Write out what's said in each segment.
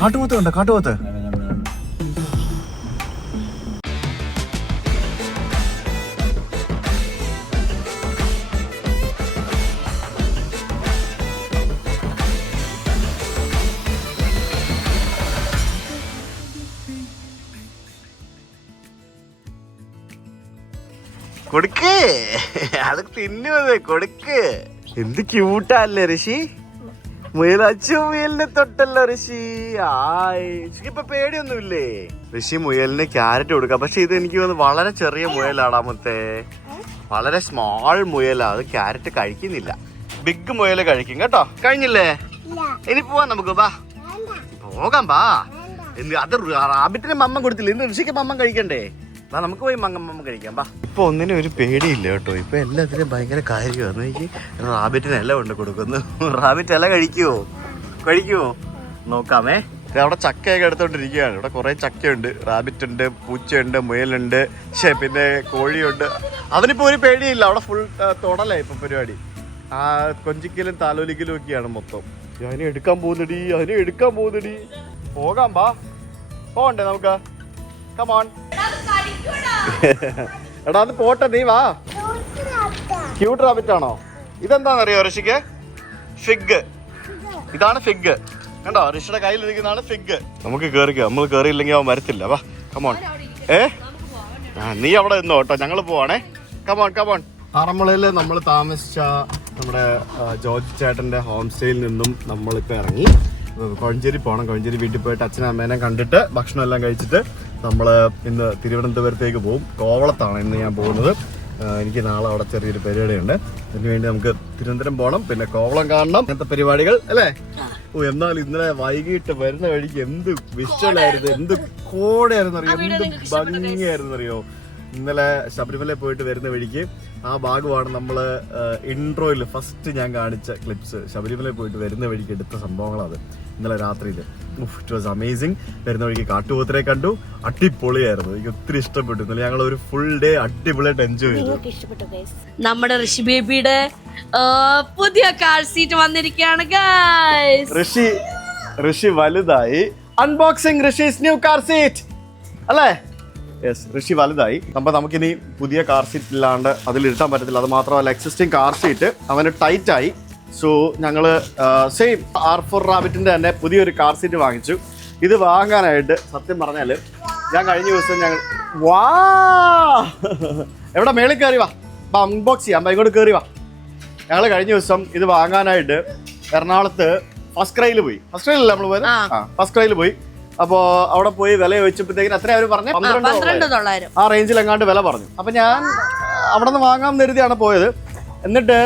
കാട്ടുപോത്തുണ്ട്, കാട്ടുപോത്ത്. കൊടുക്ക്, അത് തിന്നത് കൊടുക്ക്. എന്ത് ക്യൂട്ടല്ലേ ഋഷി. മുയലച്ചു മുയലിനെ തൊട്ടല്ലോ ഋഷി. ഇപ്പൊ പേടിയൊന്നുമില്ലേ ഋഷി? മുയലിന് ക്യാരറ്റ് കൊടുക്കാം. പക്ഷെ ഇത് എനിക്ക് തോന്നുന്നു വളരെ ചെറിയ മുയലാടാമത്തെ, വളരെ സ്മോൾ മുയലാ. അത് ക്യാരറ്റ് കഴിക്കുന്നില്ല. ബിഗ് മുയല് കഴിക്കും കേട്ടോ. കഴിഞ്ഞില്ലേ? ഇനി പോവാം നമുക്ക്. ബാ പോകാം, ബാ. അത് റാബിറ്റിന് മമ്മ കൊടുത്തില്ല, ഇന്ന് ഋഷിക്ക് മമ്മ കഴിക്കണ്ടേ? ബാ നമുക്ക് പോയി മമ്മ കഴിക്കാം. ബാ. ഇപ്പൊ ഒന്നിനും ഒരു പേടിയില്ല കേട്ടോ. ഇപ്പൊ എല്ലാത്തിനും ഭയങ്കര കാര്യമാണ്. എനിക്ക് റാബിറ്റിന് ഇല കൊണ്ട് കൊടുക്കുന്നു. റാബിറ്റ് ഇല കഴിക്കുവോ നോക്കാമേ. അവിടെ ചക്കയൊക്കെ എടുത്തോണ്ടിരിക്കുകയാണ്. ഇവിടെ കുറെ ചക്കയുണ്ട്. റാബിറ്റ് ഉണ്ട്, പൂച്ചയുണ്ട്, മുയലുണ്ട്, പിന്നെ കോഴിയുണ്ട്. അവനിപ്പോ ഒരു പേടിയില്ല. അവിടെ ഫുൾ തൊടലാ ഇപ്പൊ പരിപാടി. ആ കൊഞ്ചിക്കലും താലോലിക്കലും ഒക്കെയാണ് മൊത്തം. അതിനെ എടുക്കാൻ പോകുന്നടി. പോകാം, ബാ. പോകണ്ടേ നമുക്ക്? കമോൺ. എടാ അത് പോട്ടെ, നീ വാ. ക്യൂട്ട് റാബിറ്റ് ആണോ? ഇതെന്താണെന്നറിയോ ഋഷിക്ക്? ഫിഗ്. ഇതാണ് ഫിഗ്. കണ്ടോ, ഋഷിയുടെ കയ്യിലിരിക്കുന്നതാണ് ഫിഗ്. നമുക്ക് കേറിക്കോ. നമ്മൾ കേറിയില്ലെങ്കിൽ അവൻ വരത്തില്ല. വാ കമോൺ. നീ അവിടെ നിന്നോ കേട്ടോ, ഞങ്ങൾ പോവാണേ. കമോൺ. ആറന്മുളയില് നമ്മൾ താമസിച്ച നമ്മുടെ ജോർജ് ചേട്ടന്റെ ഹോം സ്റ്റേയിൽ നിന്നും നമ്മളിപ്പോ ഇറങ്ങി കോഴഞ്ചേരി പോകണം. കോഴഞ്ചേരി വീട്ടിൽ പോയിട്ട് അച്ഛനും അമ്മേനെ കണ്ടിട്ട് ഭക്ഷണം എല്ലാം കഴിച്ചിട്ട് നമ്മള് ഇന്ന് തിരുവനന്തപുരത്തേക്ക് പോകും. കോവളത്താണ് ഇന്ന് ഞാൻ പോകുന്നത്. എനിക്ക് നാളെ അവിടെ ചെറിയൊരു പരിപാടിയുണ്ട്. അതിനുവേണ്ടി നമുക്ക് തിരുവനന്തപുരം പോകണം, പിന്നെ കോവളം കാണണം, അങ്ങനത്തെ പരിപാടികൾ അല്ലേ? എന്നാൽ ഇന്നലെ വൈകിട്ട് വരുന്ന വഴിക്ക് എന്ത് വിഷ്വലായിരുന്നു, എന്ത് കോടയായിരുന്നു അറിയോ, എന്ത് ഭംഗിയായിരുന്നു അറിയോ. ഇന്നലെ ശബരിമലയിൽ പോയിട്ട് വരുന്ന വഴിക്ക് ആ ഭാഗമാണ് നമ്മള് ഇൻട്രോയിൽ ഫസ്റ്റ് ഞാൻ കാണിച്ച ക്ലിപ്സ്. ശബരിമലയിൽ പോയിട്ട് വരുന്ന വഴിക്ക് എടുത്ത സംഭവങ്ങളത് ഇന്നലെ രാത്രിയിൽ. It was amazing. വരുന്ന വഴിക്ക് കാട്ടുപോത്തിനെ കണ്ടു. അടിപൊളിയായിരുന്നു. എനിക്ക് ഒത്തിരി ഇഷ്ടപ്പെട്ടു. ഇന്നലെ ഞങ്ങൾ ഒരു ഫുൾ ഡേ അടിപൊളിയായിട്ട് എൻജോയ് ചെയ്തു. നമ്മുടെ ഋഷി ബേബിയുടെ പുതിയ കാർ സീറ്റ് വന്നിരിക്കുകയാണ് ഗൈസ്. ഋഷി വലുതായി. Unboxing Rishi's new car seat അല്ലേ? യെസ്, ഋഷി വലുതായി. അപ്പൊ നമുക്കിനി പുതിയ കാർ സീറ്റ് ഇല്ലാണ്ട് അതിലിരുത്താൻ പറ്റത്തില്ല. അത് മാത്രമല്ല എക്സിസ്റ്റിംഗ് കാർ സീറ്റ് അവന് ടൈറ്റ് ആയി. സോ ഞങ്ങള് സെയിം R4 റാബിറ്റിന്റെ തന്നെ പുതിയൊരു കാർ സീറ്റ് വാങ്ങിച്ചു. ഇത് വാങ്ങാനായിട്ട് സത്യം പറഞ്ഞാല് ഞാൻ കഴിഞ്ഞ ദിവസം വാ എവിടെ മേളിൽ കയറി വാ, അൺബോക്സ് ചെയ്യാം, ഇങ്ങോട്ട് കയറി വാ. ഞങ്ങൾ കഴിഞ്ഞ ദിവസം ഇത് വാങ്ങാനായിട്ട് എറണാകുളത്ത് ഫസ്റ്റ് ക്രൈയിൽ പോയി. ഫസ്റ്റ് ക്രൈയിലല്ലേ നമ്മൾ പോയത്? ഫസ്റ്റ് ക്രൈയിൽ പോയി. അപ്പോ അവിടെ പോയി വില ചോദിച്ചപ്പോഴത്തേക്കും എത്ര അവർ പറഞ്ഞു? 12,900 ആ റേഞ്ചിൽ എങ്ങാണ്ട് വില പറഞ്ഞു. അപ്പൊ ഞാൻ അവിടെ നിന്ന് വാങ്ങാൻ കരുതിയാണ് പോയത്. എന്നിട്ട്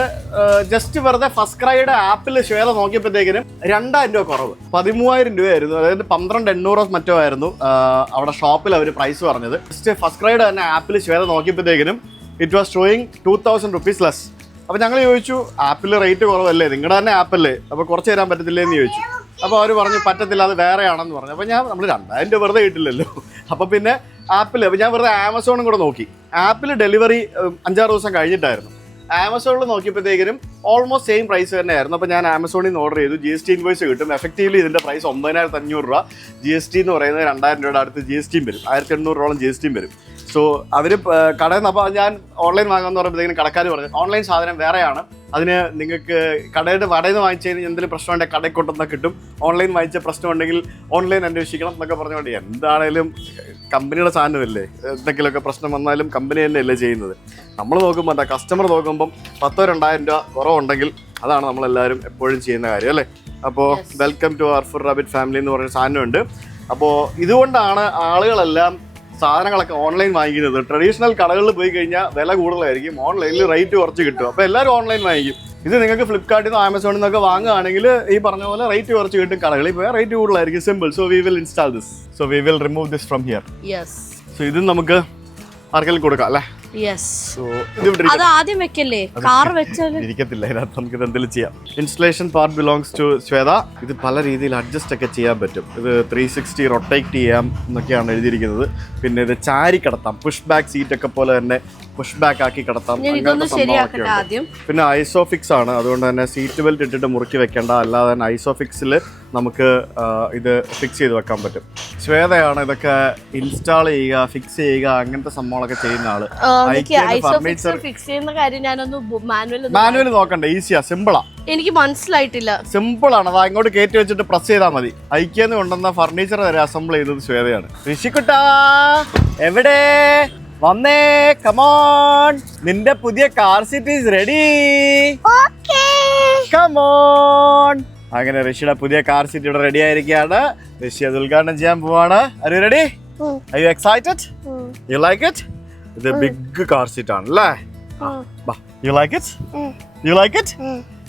ജസ്റ്റ് വെറുതെ ഫസ്റ്റ് ക്രൈയുടെ ആപ്പിൽ ഷെയർ നോക്കിയപ്പോഴത്തേക്കിനും 2,000 രൂപ കുറവ്. 13,000 രൂപയായിരുന്നു. അതായത് 12,800 മറ്റോ ആയിരുന്നു അവിടെ ഷോപ്പിൽ അവർ പ്രൈസ് പറഞ്ഞത്. ജസ്റ്റ് ഫസ്റ്റ് ക്രൈയുടെ തന്നെ ആപ്പിൽ ഷെയർ നോക്കിയപ്പോഴത്തേക്കിനും it was showing 2,000 rupees less. അപ്പൊ ഞങ്ങൾ ചോദിച്ചു, ആപ്പിൽ റേറ്റ് കുറവല്ലേ, നിങ്ങളുടെ തന്നെ ആപ്പല്ലേ, അപ്പൊ കുറച്ച് തരാൻ പറ്റത്തില്ലേ എന്ന് ചോദിച്ചു. അപ്പോൾ അവർ പറഞ്ഞു പറ്റത്തില്ല, അത് വേറെയാണെന്ന് പറഞ്ഞു. അപ്പോൾ നമ്മൾ 2,000 രൂപ വെറുതെ കിട്ടില്ലല്ലോ. അപ്പോൾ പിന്നെ ആപ്പിൽ ഞാൻ വെറുതെ ആമസോണും കൂടെ നോക്കി. ആപ്പിൽ ഡെലിവറി 5-6 ദിവസം കഴിഞ്ഞിട്ടായിരുന്നു. ആമസോണിൽ നോക്കിയപ്പോഴത്തേക്കും ഓൾമോസ്റ്റ് സെയിം പ്രൈസ് തന്നെയായിരുന്നു. അപ്പോൾ ഞാൻ ആമസോണിൽ നിന്ന് ഓർഡർ ചെയ്തു. GST ഇൻവോയ്സ് കിട്ടും. എഫക്റ്റീവ്ലി ഇതിൻ്റെ പ്രൈസ് 9,500 രൂപ. GST എന്ന് പറയുന്നത് 2,000 രൂപയുടെ അടുത്ത് GST വരും. 1,800 രൂപയോളം GST വരും. സോ അവർ കടയിൽ നിന്ന്, അപ്പോൾ ഞാൻ ഓൺലൈൻ വാങ്ങാമെന്ന് പറയുമ്പോഴത്തേക്കും കടക്കാർ പറഞ്ഞു ഓൺലൈൻ സാധനം വേറെയാണ്, അതിന് നിങ്ങൾക്ക് കടയിൽ നിന്ന് വാങ്ങിച്ചു കഴിഞ്ഞാൽ എന്തെങ്കിലും പ്രശ്നമുണ്ടെങ്കിൽ കടയിൽ കൊണ്ടുവന്നാൽ കിട്ടും, ഓൺലൈൻ വാങ്ങിച്ച പ്രശ്നമുണ്ടെങ്കിൽ ഓൺലൈൻ അന്വേഷിക്കണം എന്നൊക്കെ പറഞ്ഞുകൊണ്ട് എന്താണേലും കമ്പനിയുടെ സാധനമല്ലേ, എന്തെങ്കിലുമൊക്കെ പ്രശ്നം വന്നാലും കമ്പനി തന്നെയല്ലേ ചെയ്യുന്നത്. നമ്മൾ നോക്കുമ്പോൾ എന്താ, കസ്റ്റമർ നോക്കുമ്പം 10,000-2,000 രൂപ കുറവുണ്ടെങ്കിൽ അതാണ് നമ്മളെല്ലാവരും എപ്പോഴും ചെയ്യുന്ന കാര്യം അല്ലേ. അപ്പോൾ welcome to R4 rabbit family എന്ന് പറയുന്ന സാധനമുണ്ട്. അപ്പോൾ ഇതുകൊണ്ടാണ് ആളുകളെല്ലാം സാധനങ്ങളൊക്കെ ഓൺലൈൻ വാങ്ങിക്കുന്നത്. ട്രഡീഷണൽ കടകളിൽ പോയി കഴിഞ്ഞാൽ വില കൂടുതലായിരിക്കും, ഓൺലൈനിൽ റേറ്റ് കുറച്ച് കിട്ടും. അപ്പോൾ എല്ലാവരും ഓൺലൈൻ വാങ്ങിക്കും. ഇത് നിങ്ങൾക്ക് ഫ്ലിപ്കാർട്ടിൽ നിന്ന് ആമസോണിൽ നിന്നൊക്കെ വാങ്ങുകയാണെങ്കിൽ ഈ പറഞ്ഞ പോലെ റേറ്റ് കുറച്ച് കിട്ടും. കടകളിൽ പോയാൽ റേറ്റ് കൂടുതലായിരിക്കും. Simple. So we will install this. So we will remove this from here. So ഇത് നമുക്ക് ആർക്കെങ്കിലും കൊടുക്കാം അല്ലേ? അത് ആദ്യം വെക്കല്ലേ, കാർ വെച്ചാൽ ഇരിക്കത്തില്ല. അതിനകത്ത് നമുക്ക് ഇത് എന്തെങ്കിലും ചെയ്യാം. Installation part belongs to Shweta. ഇത് പല രീതിയിൽ അഡ്ജസ്റ്റ് ഒക്കെ ചെയ്യാൻ പറ്റും. ഇത് 360 റൊട്ടേറ്റ് ചെയ്യാം എന്നൊക്കെയാണ് എഴുതിയിരിക്കുന്നത്. പിന്നെ ഇത് ചാരി കിടത്താം, പുഷ് ബാക്ക് സീറ്റ് ഒക്കെ പോലെ തന്നെ പുഷ് ബാക്ക് ആക്കി കിടത്താം. പിന്നെ ഐസോഫിക്സ് ആണ്, അതുകൊണ്ട് തന്നെ സീറ്റ് ബെൽറ്റ് ഇട്ടിട്ട് മുറുക്കി വെക്കേണ്ട. അല്ലാതെ തന്നെ ഐസോഫിക്സിൽ നമുക്ക് ഇത് ഫിക്സ് ചെയ്ത് വെക്കാൻ പറ്റും. ശ്വേതയാണ് ഇതൊക്കെ ഇൻസ്റ്റാൾ ചെയ്യുക, ഫിക്സ് ചെയ്യുക, അങ്ങനത്തെ സംഭവങ്ങളൊക്കെ ചെയ്യുന്ന ആള്. മാനുവൽ നോക്കണ്ട, ഈസിയാ, സിമ്പിളാ. എനിക്ക് മനസ്സിലായിട്ടില്ല. സിമ്പിൾ ആണ്. അത് അങ്ങോട്ട് കയറ്റി വെച്ചിട്ട് പ്രസ് ചെയ്താൽ മതി. ഐക്യെന്ന് കൊണ്ടുവന്ന ഫർണിച്ചർ വരെ അസംബിൾ ചെയ്തത് ശ്വേതയാണ്. ഋഷിക്കുട്ടാ എവിടെ? വന്നേ, കമോൺ. നിന്റെ പുതിയ car seat is ready. Come on. അങ്ങനെ ഋഷിയുടെ പുതിയ കാർ സീറ്റ് ഇവിടെ റെഡി ആയിരിക്കുകയാണ്. ഋഷി അത് ഉദ്ഘാടനം ചെയ്യാൻ പോവാണ്. Are you ready? Are you excited? You like it? ഇത് ബിഗ് കാർ സീറ്റ് ആണ് അല്ലേ? You like it? You like it?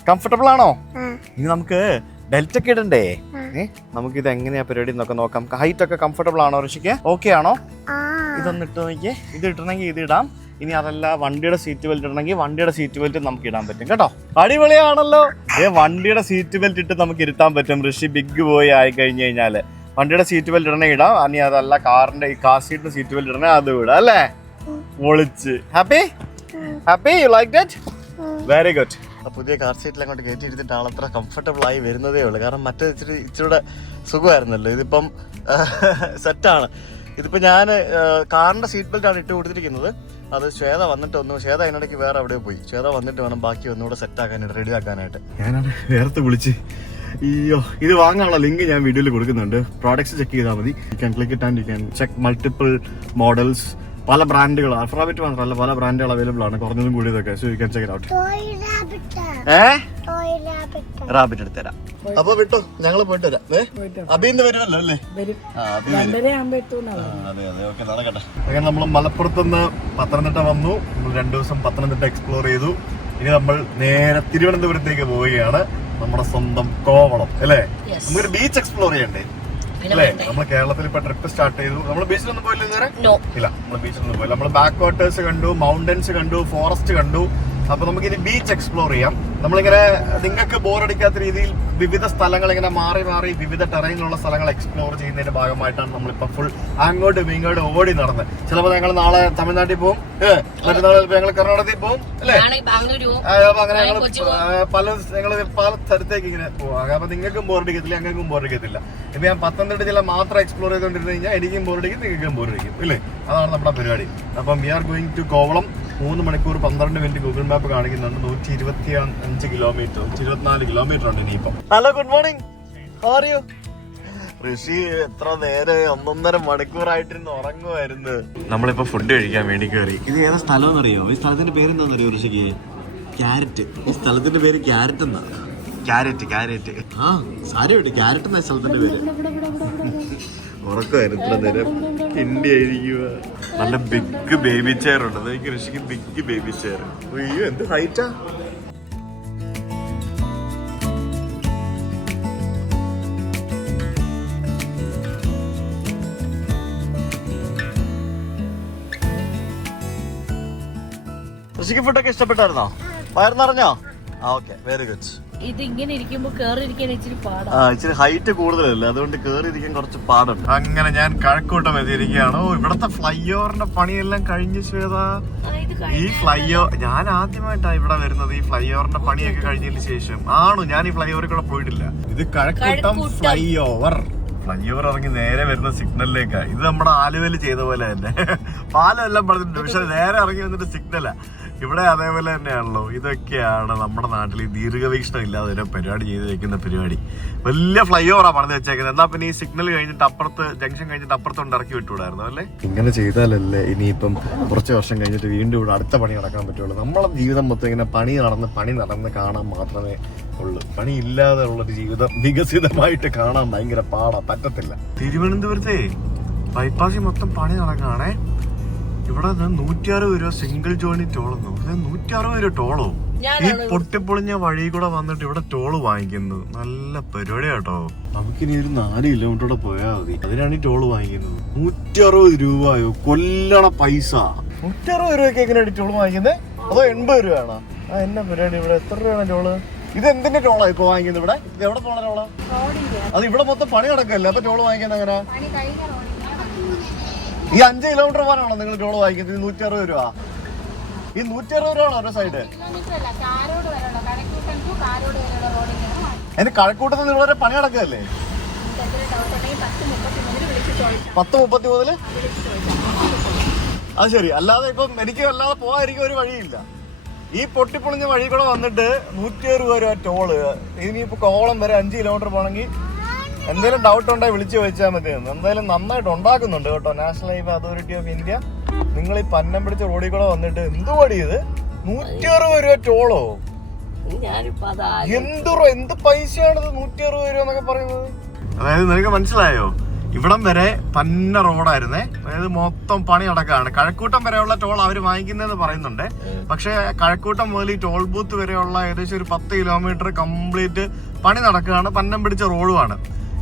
Comfortable ആണോ? ഇനി നമുക്ക് ബെൽറ്റ് ഒക്കെ ഇടണ്ടേ? നമുക്ക് ഇത് എങ്ങനെയാ പരിപാടി എന്നൊക്കെ നോക്കാം. ഹൈറ്റ് ഒക്കെ കംഫർട്ടബിൾ ആണോ ഋഷിക്ക്? ഓക്കെ ആണോ? ഇതൊന്ന് ഇട്ട് നോക്കിയേ. ഇത് ഇട്ടണമെങ്കിൽ ഇത് ഇടാം. ഇനി അതല്ല വണ്ടിയുടെ സീറ്റ് ബെൽറ്റ് ഇടണമെങ്കിൽ വണ്ടിയുടെ സീറ്റ് ബെൽറ്റ് നമുക്ക് ഇടാൻ പറ്റും കേട്ടോ. അടിപൊളിയാണല്ലോ. വണ്ടിയുടെ സീറ്റ് ബെൽറ്റ് ഇട്ട് നമുക്ക് ഇരുത്താൻ പറ്റും. ഋഷി ബിഗ് ബോയ് ആയി കഴിഞ്ഞു കഴിഞ്ഞാല് വണ്ടിയുടെ സീറ്റ് ബെൽറ്റ് ഇടണമെങ്കിൽ ഇടാം. ഇനി അതല്ല കാറിന്റെ ഈ കാർ സീറ്റിന്റെ സീറ്റ് ബെൽറ്റ് ഇടണേ അത് ഇടാം അല്ലേ? പൊളിച്ച്. Happy? Happy? You like that? Very good. പുതിയ കാർ സീറ്റിൽ അങ്ങോട്ട് കയറ്റി എടുത്തിട്ട് ആളത്ര കംഫർട്ടബിൾ ആയി വരുന്നതേ ഉള്ളൂ. കാരണം മറ്റേ ഇച്ചിരി സുഖമായിരുന്നല്ലോ. ഇതിപ്പം സെറ്റാണ്. ഇതിപ്പോൾ ഞാൻ കാറിൻ്റെ സീറ്റ് ബെൽറ്റ് ആണ് ഇട്ട് കൊടുത്തിരിക്കുന്നത്. അത് ശ്വേത വന്നിട്ട് ശ്വേത അതിനിടയ്ക്ക് വേറെ എവിടെ പോയി. ശ്വേത വന്നിട്ട് വേണം ബാക്കി ഒന്നുകൂടെ സെറ്റാക്കാനായിട്ട്, റെഡി ആക്കാനായിട്ട്. ഞാനാണ് നേരത്തെ വിളിച്ച് അയ്യോ ഇത് വാങ്ങാനുള്ള ലിങ്ക് ഞാൻ വീഡിയോയിൽ കൊടുക്കുന്നുണ്ട്. പ്രോഡക്ട്സ് ചെക്ക് ചെയ്താൽ മതി. You can click it and you can check multiple models. പല ബ്രാൻഡുകൾ, അൽഫാബെറ്റ് മാത്രമല്ല പല ബ്രാൻഡുകൾ അവൈലബിൾ ആണ്, കുറഞ്ഞതും കൂടിയതൊക്കെ. So you can check it out. Rabbit എടുത്തരാം. അപ്പൊ വിട്ടോ, ഞങ്ങൾ പോയിട്ട് വരാം. അബീന്ന് വരുമല്ലോ അല്ലേ? അതെ അതെ, ഓക്കെ, നടക്കട്ടെ. അങ്ങനെ നമ്മൾ മലപ്പുറത്തുനിന്ന് പത്തനംതിട്ട വന്നു. നമ്മൾ 2 ദിവസം പത്തനംതിട്ട എക്സ്പ്ലോർ ചെയ്തു. ഇനി നമ്മൾ നേരെ തിരുവനന്തപുരത്തേക്ക് പോവുകയാണ്. നമ്മുടെ സ്വന്തം കോവളം അല്ലേ? നമുക്കൊരു ബീച്ച് എക്സ്പ്ലോർ ചെയ്യണ്ടേ അല്ലേ? നമ്മൾ കേരളത്തിൽ ഇപ്പൊ ട്രിപ്പ് സ്റ്റാർട്ട് ചെയ്തു. നമ്മൾ ബീച്ചിലൊന്നും പോയില്ല ഇതുവരെ? ഇല്ല, നമ്മൾ ബീച്ചിലൊന്നും പോയില്ല. നമ്മൾ ബാക്ക് വാട്ടേഴ്സ് കണ്ടു, മൗണ്ടൻസ് കണ്ടു, ഫോറസ്റ്റ് കണ്ടു. അപ്പൊ നമുക്ക് ഇനി ബീച്ച് എക്സ്പ്ലോർ ചെയ്യാം. നമ്മളിങ്ങനെ നിങ്ങൾക്ക് ബോറടിക്കാത്ത രീതിയിൽ വിവിധ സ്ഥലങ്ങൾ ഇങ്ങനെ മാറി മാറി വിവിധ ടെറൈനിലുള്ള സ്ഥലങ്ങൾ എക്സ്പ്ലോർ ചെയ്യുന്നതിന്റെ ഭാഗമായിട്ടാണ് നമ്മളിപ്പോ ഫുൾ അങ്ങോട്ടും ഇങ്ങോട്ടും ഓടി നടന്നത്. ചിലപ്പോൾ ഞങ്ങൾ നാളെ തമിഴ്നാട്ടിൽ പോകും, മറ്റന്നാൾ ഞങ്ങൾ കർണാടകത്തിൽ പോകും അല്ലേ? അങ്ങനെ ഞങ്ങൾ പല സ്ഥലത്തേക്ക് ഇങ്ങനെ പോവാം. അപ്പൊ നിങ്ങൾക്കും ബോറടിക്കത്തില്ല, ഞങ്ങൾക്കും ബോറടിക്കത്തില്ല. ഇപ്പൊ ഞാൻ പത്തനംതിട്ട ജില്ല മാത്രം എക്സ്പ്ലോർ ചെയ്തുകൊണ്ടിരുന്നു കഴിഞ്ഞാൽ എനിക്കും ബോറടിക്കും, നിങ്ങൾക്കും ബോറടിക്കും ഇല്ലേ? അതാണ് നമ്മുടെ പരിപാടി. അപ്പം we are going to Kovalam. 3 മണിക്കൂർ 12 മിനിറ്റ് ഗൂഗിൾ മാപ്പ് കാണിക്കുന്നുണ്ട്. 125 കിലോമീറ്റർ, 124 കിലോമീറ്റർ ഉണ്ട് ഇനിയിപ്പം. Hello, good morning. How are you? Rishi എത്ര നേരം 1.5 മണിക്കൂറായിട്ടിരുന്ന് ഉറങ്ങുമായിരുന്നു. നമ്മളിപ്പോ ഫുഡ് കഴിക്കാൻ വേണ്ടി കയറി. ഇത് ഏതാ സ്ഥലം അറിയോ? ഈ സ്ഥലത്തിന്റെ പേര് എന്താണെന്നറിയോ ഋഷിക്ക്? ക്യാരറ്റ്. ഈ സ്ഥലത്തിന്റെ പേര് ക്യാരറ്റ് എന്നാ. ക്യാരറ്റ്. ആ സാരി വിട്ട് ക്യാരറ്റ് എന്ന സ്ഥലത്തിന്റെ പേര്. ഉറക്കമായിരുന്നു ഇത്ര നേരം. കിണ്ടി ആയിരിക്കുക. നല്ല ബിഗ് ബേബി ചെയർ ഉണ്ട്. അതെനിക്ക് ഋഷിക്ക് ബിഗ് ബേബി ചെയർ. അയ്യോ എന്ത് ഹൈറ്റാ. ഋഷിക്ക് ഫുഡൊക്കെ ഇഷ്ടപ്പെട്ടായിരുന്നോ? വയറ് നിറഞ്ഞോ? ആ ഓക്കെ, വെരി ഗുഡ്. ഇച്ചിരി ഹൈറ്റ് കൂടുതലല്ലേ, അതുകൊണ്ട് കേറിയിരിക്കാൻ കുറച്ച് പാടുണ്ട്. അങ്ങനെ ഞാൻ കഴക്കൂട്ടം എത്തിയിരിക്കുകയാണ്. ഇവിടത്തെ ഫ്ലൈ ഓവറിന്റെ പണിയെല്ലാം കഴിഞ്ഞു ശ്വേത. ഈ ഫ്ലൈ ഓവർ ഞാൻ ആദ്യമായിട്ടാണ് ഇവിടെ വരുന്നത്. ഈ ഫ്ലൈ ഓവറിന്റെ പണിയൊക്കെ കഴിഞ്ഞതിന് ശേഷം ആണ്. ഞാൻ ഈ ഫ്ലൈ ഓവറിൽ കൂടെ പോയിട്ടില്ല. ഇത് കഴക്കൂട്ടം ഫ്ലൈ ഓവർ ഇറങ്ങി നേരെ വരുന്ന സിഗ്നലിലേക്കാ. ഇത് നമ്മുടെ ആലുവയിൽ ചെയ്ത പോലെ തന്നെ പാലം എല്ലാം പറഞ്ഞിട്ടുണ്ട്, പക്ഷെ നേരെ ഇറങ്ങി വന്നിട്ട് സിഗ്നലാ. ഇവിടെ അതേപോലെ തന്നെയാണല്ലോ. ഇതൊക്കെയാണ് നമ്മുടെ നാട്ടിൽ ഈ ദീർഘവീക്ഷണം ഇല്ലാതെ ഒരു പരിപാടി ചെയ്ത് വെക്കുന്ന പരിപാടി. വലിയ ഫ്ലൈ ഓവറാ പറഞ്ഞു വെച്ചേക്കുന്നത്. എന്നാ പിന്നെ ഈ സിഗ്നൽ കഴിഞ്ഞിട്ട് അപ്പുറത്ത്, ജംഗ്ഷൻ കഴിഞ്ഞിട്ട് അപ്പുറത്തോണ്ട് ഇറക്കി വിട്ടുകൂടായിരുന്നു അല്ലേ? ഇങ്ങനെ ചെയ്താലല്ലേ ഇനിയിപ്പം കുറച്ച് വർഷം കഴിഞ്ഞിട്ട് വീണ്ടും ഇവിടെ അടുത്ത പണി നടക്കാൻ പറ്റുള്ളൂ. നമ്മളെ ജീവിതം മൊത്തം ഇങ്ങനെ പണി നടന്ന് കാണാൻ മാത്രമേ ഉള്ളൂ. പണി ഇല്ലാതെ ഉള്ളൊരു ജീവിതം വികസിതമായിട്ട് കാണാൻ ഭയങ്കര പാടാ, പറ്റത്തില്ല. തിരുവനന്തപുരത്തെ ബൈപ്പാസിൽ മൊത്തം പണി നടക്കുകയാണേ. ഇവിടെ 160 രൂപ സിംഗിൾ ജോണി ടോളെന്നു. 160 രൂപ ടോളോ? ഈ പൊട്ടിപ്പൊളിഞ്ഞ വഴി കൂടെ വന്നിട്ട് ഇവിടെ ടോള് വാങ്ങിക്കുന്നത് നല്ല പരിപാടി കേട്ടോ. നമുക്കിനി ഒരു 4 കിലോമീറ്റർ കൂടെ പോയാൽ മതി, അതിനാണ് ഈ ടോള് വാങ്ങിക്കുന്നത്. 160 രൂപയോ, കൊല്ലണ പൈസ. 160 രൂപയ്ക്ക് എങ്ങനെയാണ് ടോള് വാങ്ങിക്കുന്നത്? അതോ 80 രൂപയാണോ? എന്നാ പരിപാടി ഇവിടെ? എത്ര രൂപയാണ് ടോള്? ഇത് എന്തിന്റെ ടോളാ ഇപ്പൊ വാങ്ങിക്കുന്നത് ഇവിടെ? ഇത് എവിടെ പോണ ടോളാ? അത് ഇവിടെ മൊത്തം പണി നടക്കല്ലേ, അപ്പൊ ടോള് വാങ്ങിക്കുന്നത് എങ്ങനെ? ഈ 5 കിലോമീറ്റർ പോകാനാണോ നിങ്ങൾ ടോള് വാങ്ങിക്കുന്നത്? 160 രൂപ. ഈ 160 രൂപ ആണോ ഓരോ സൈഡ്? അതിന് കഴക്കൂട്ടത്തിൽ നിങ്ങളൊരു പണി നടക്കല്ലേ? 10:30 മുതല്? അത് ശരി. അല്ലാതെ ഇപ്പം എനിക്ക് അല്ലാതെ പോകാതിരിക്കും ഒരു വഴിയില്ല. ഈ പൊട്ടിപ്പൊളിഞ്ഞ വഴി കൂടെ വന്നിട്ട് 160 രൂപ ടോള്. ഇനിയിപ്പോ കോവളം വരെ 5 കിലോമീറ്റർ പോകണമെങ്കിൽ എന്തെങ്കിലും ഡൗട്ട് ഉണ്ടെങ്കിൽ വിളിച്ചു ചോദിച്ചാൽ മതി. എന്തായാലും നന്നായിട്ട് ഉണ്ടാക്കുന്നുണ്ട് കേട്ടോ national highway authority of India. നിങ്ങൾ ഈ പന്നം പിടിച്ച റോഡിൽ കൂടെ വന്നിട്ട് എന്തുപടി ഇത് 160 രൂപ ടോളോ? എന്ത് പൈസയാണിത് 160 രൂപ എന്നൊക്കെ പറയുന്നത്? അതായത് നിനക്ക് മനസ്സിലായോ? ഇവിടം വരെ പന്ന റോഡായിരുന്നേ, അതായത് മൊത്തം പണി നടക്കാണ്. കഴക്കൂട്ടം വരെയുള്ള ടോൾ അവർ വാങ്ങിക്കുന്നതെന്ന് പറയുന്നുണ്ട്. പക്ഷെ കഴക്കൂട്ടം മുതൽ ഈ ടോൾ ബൂത്ത് വരെയുള്ള ഏകദേശം ഒരു 10 കിലോമീറ്റർ കംപ്ലീറ്റ് പണി നടക്കുകയാണ്. പന്നം പിടിച്ച റോഡുമാണ്.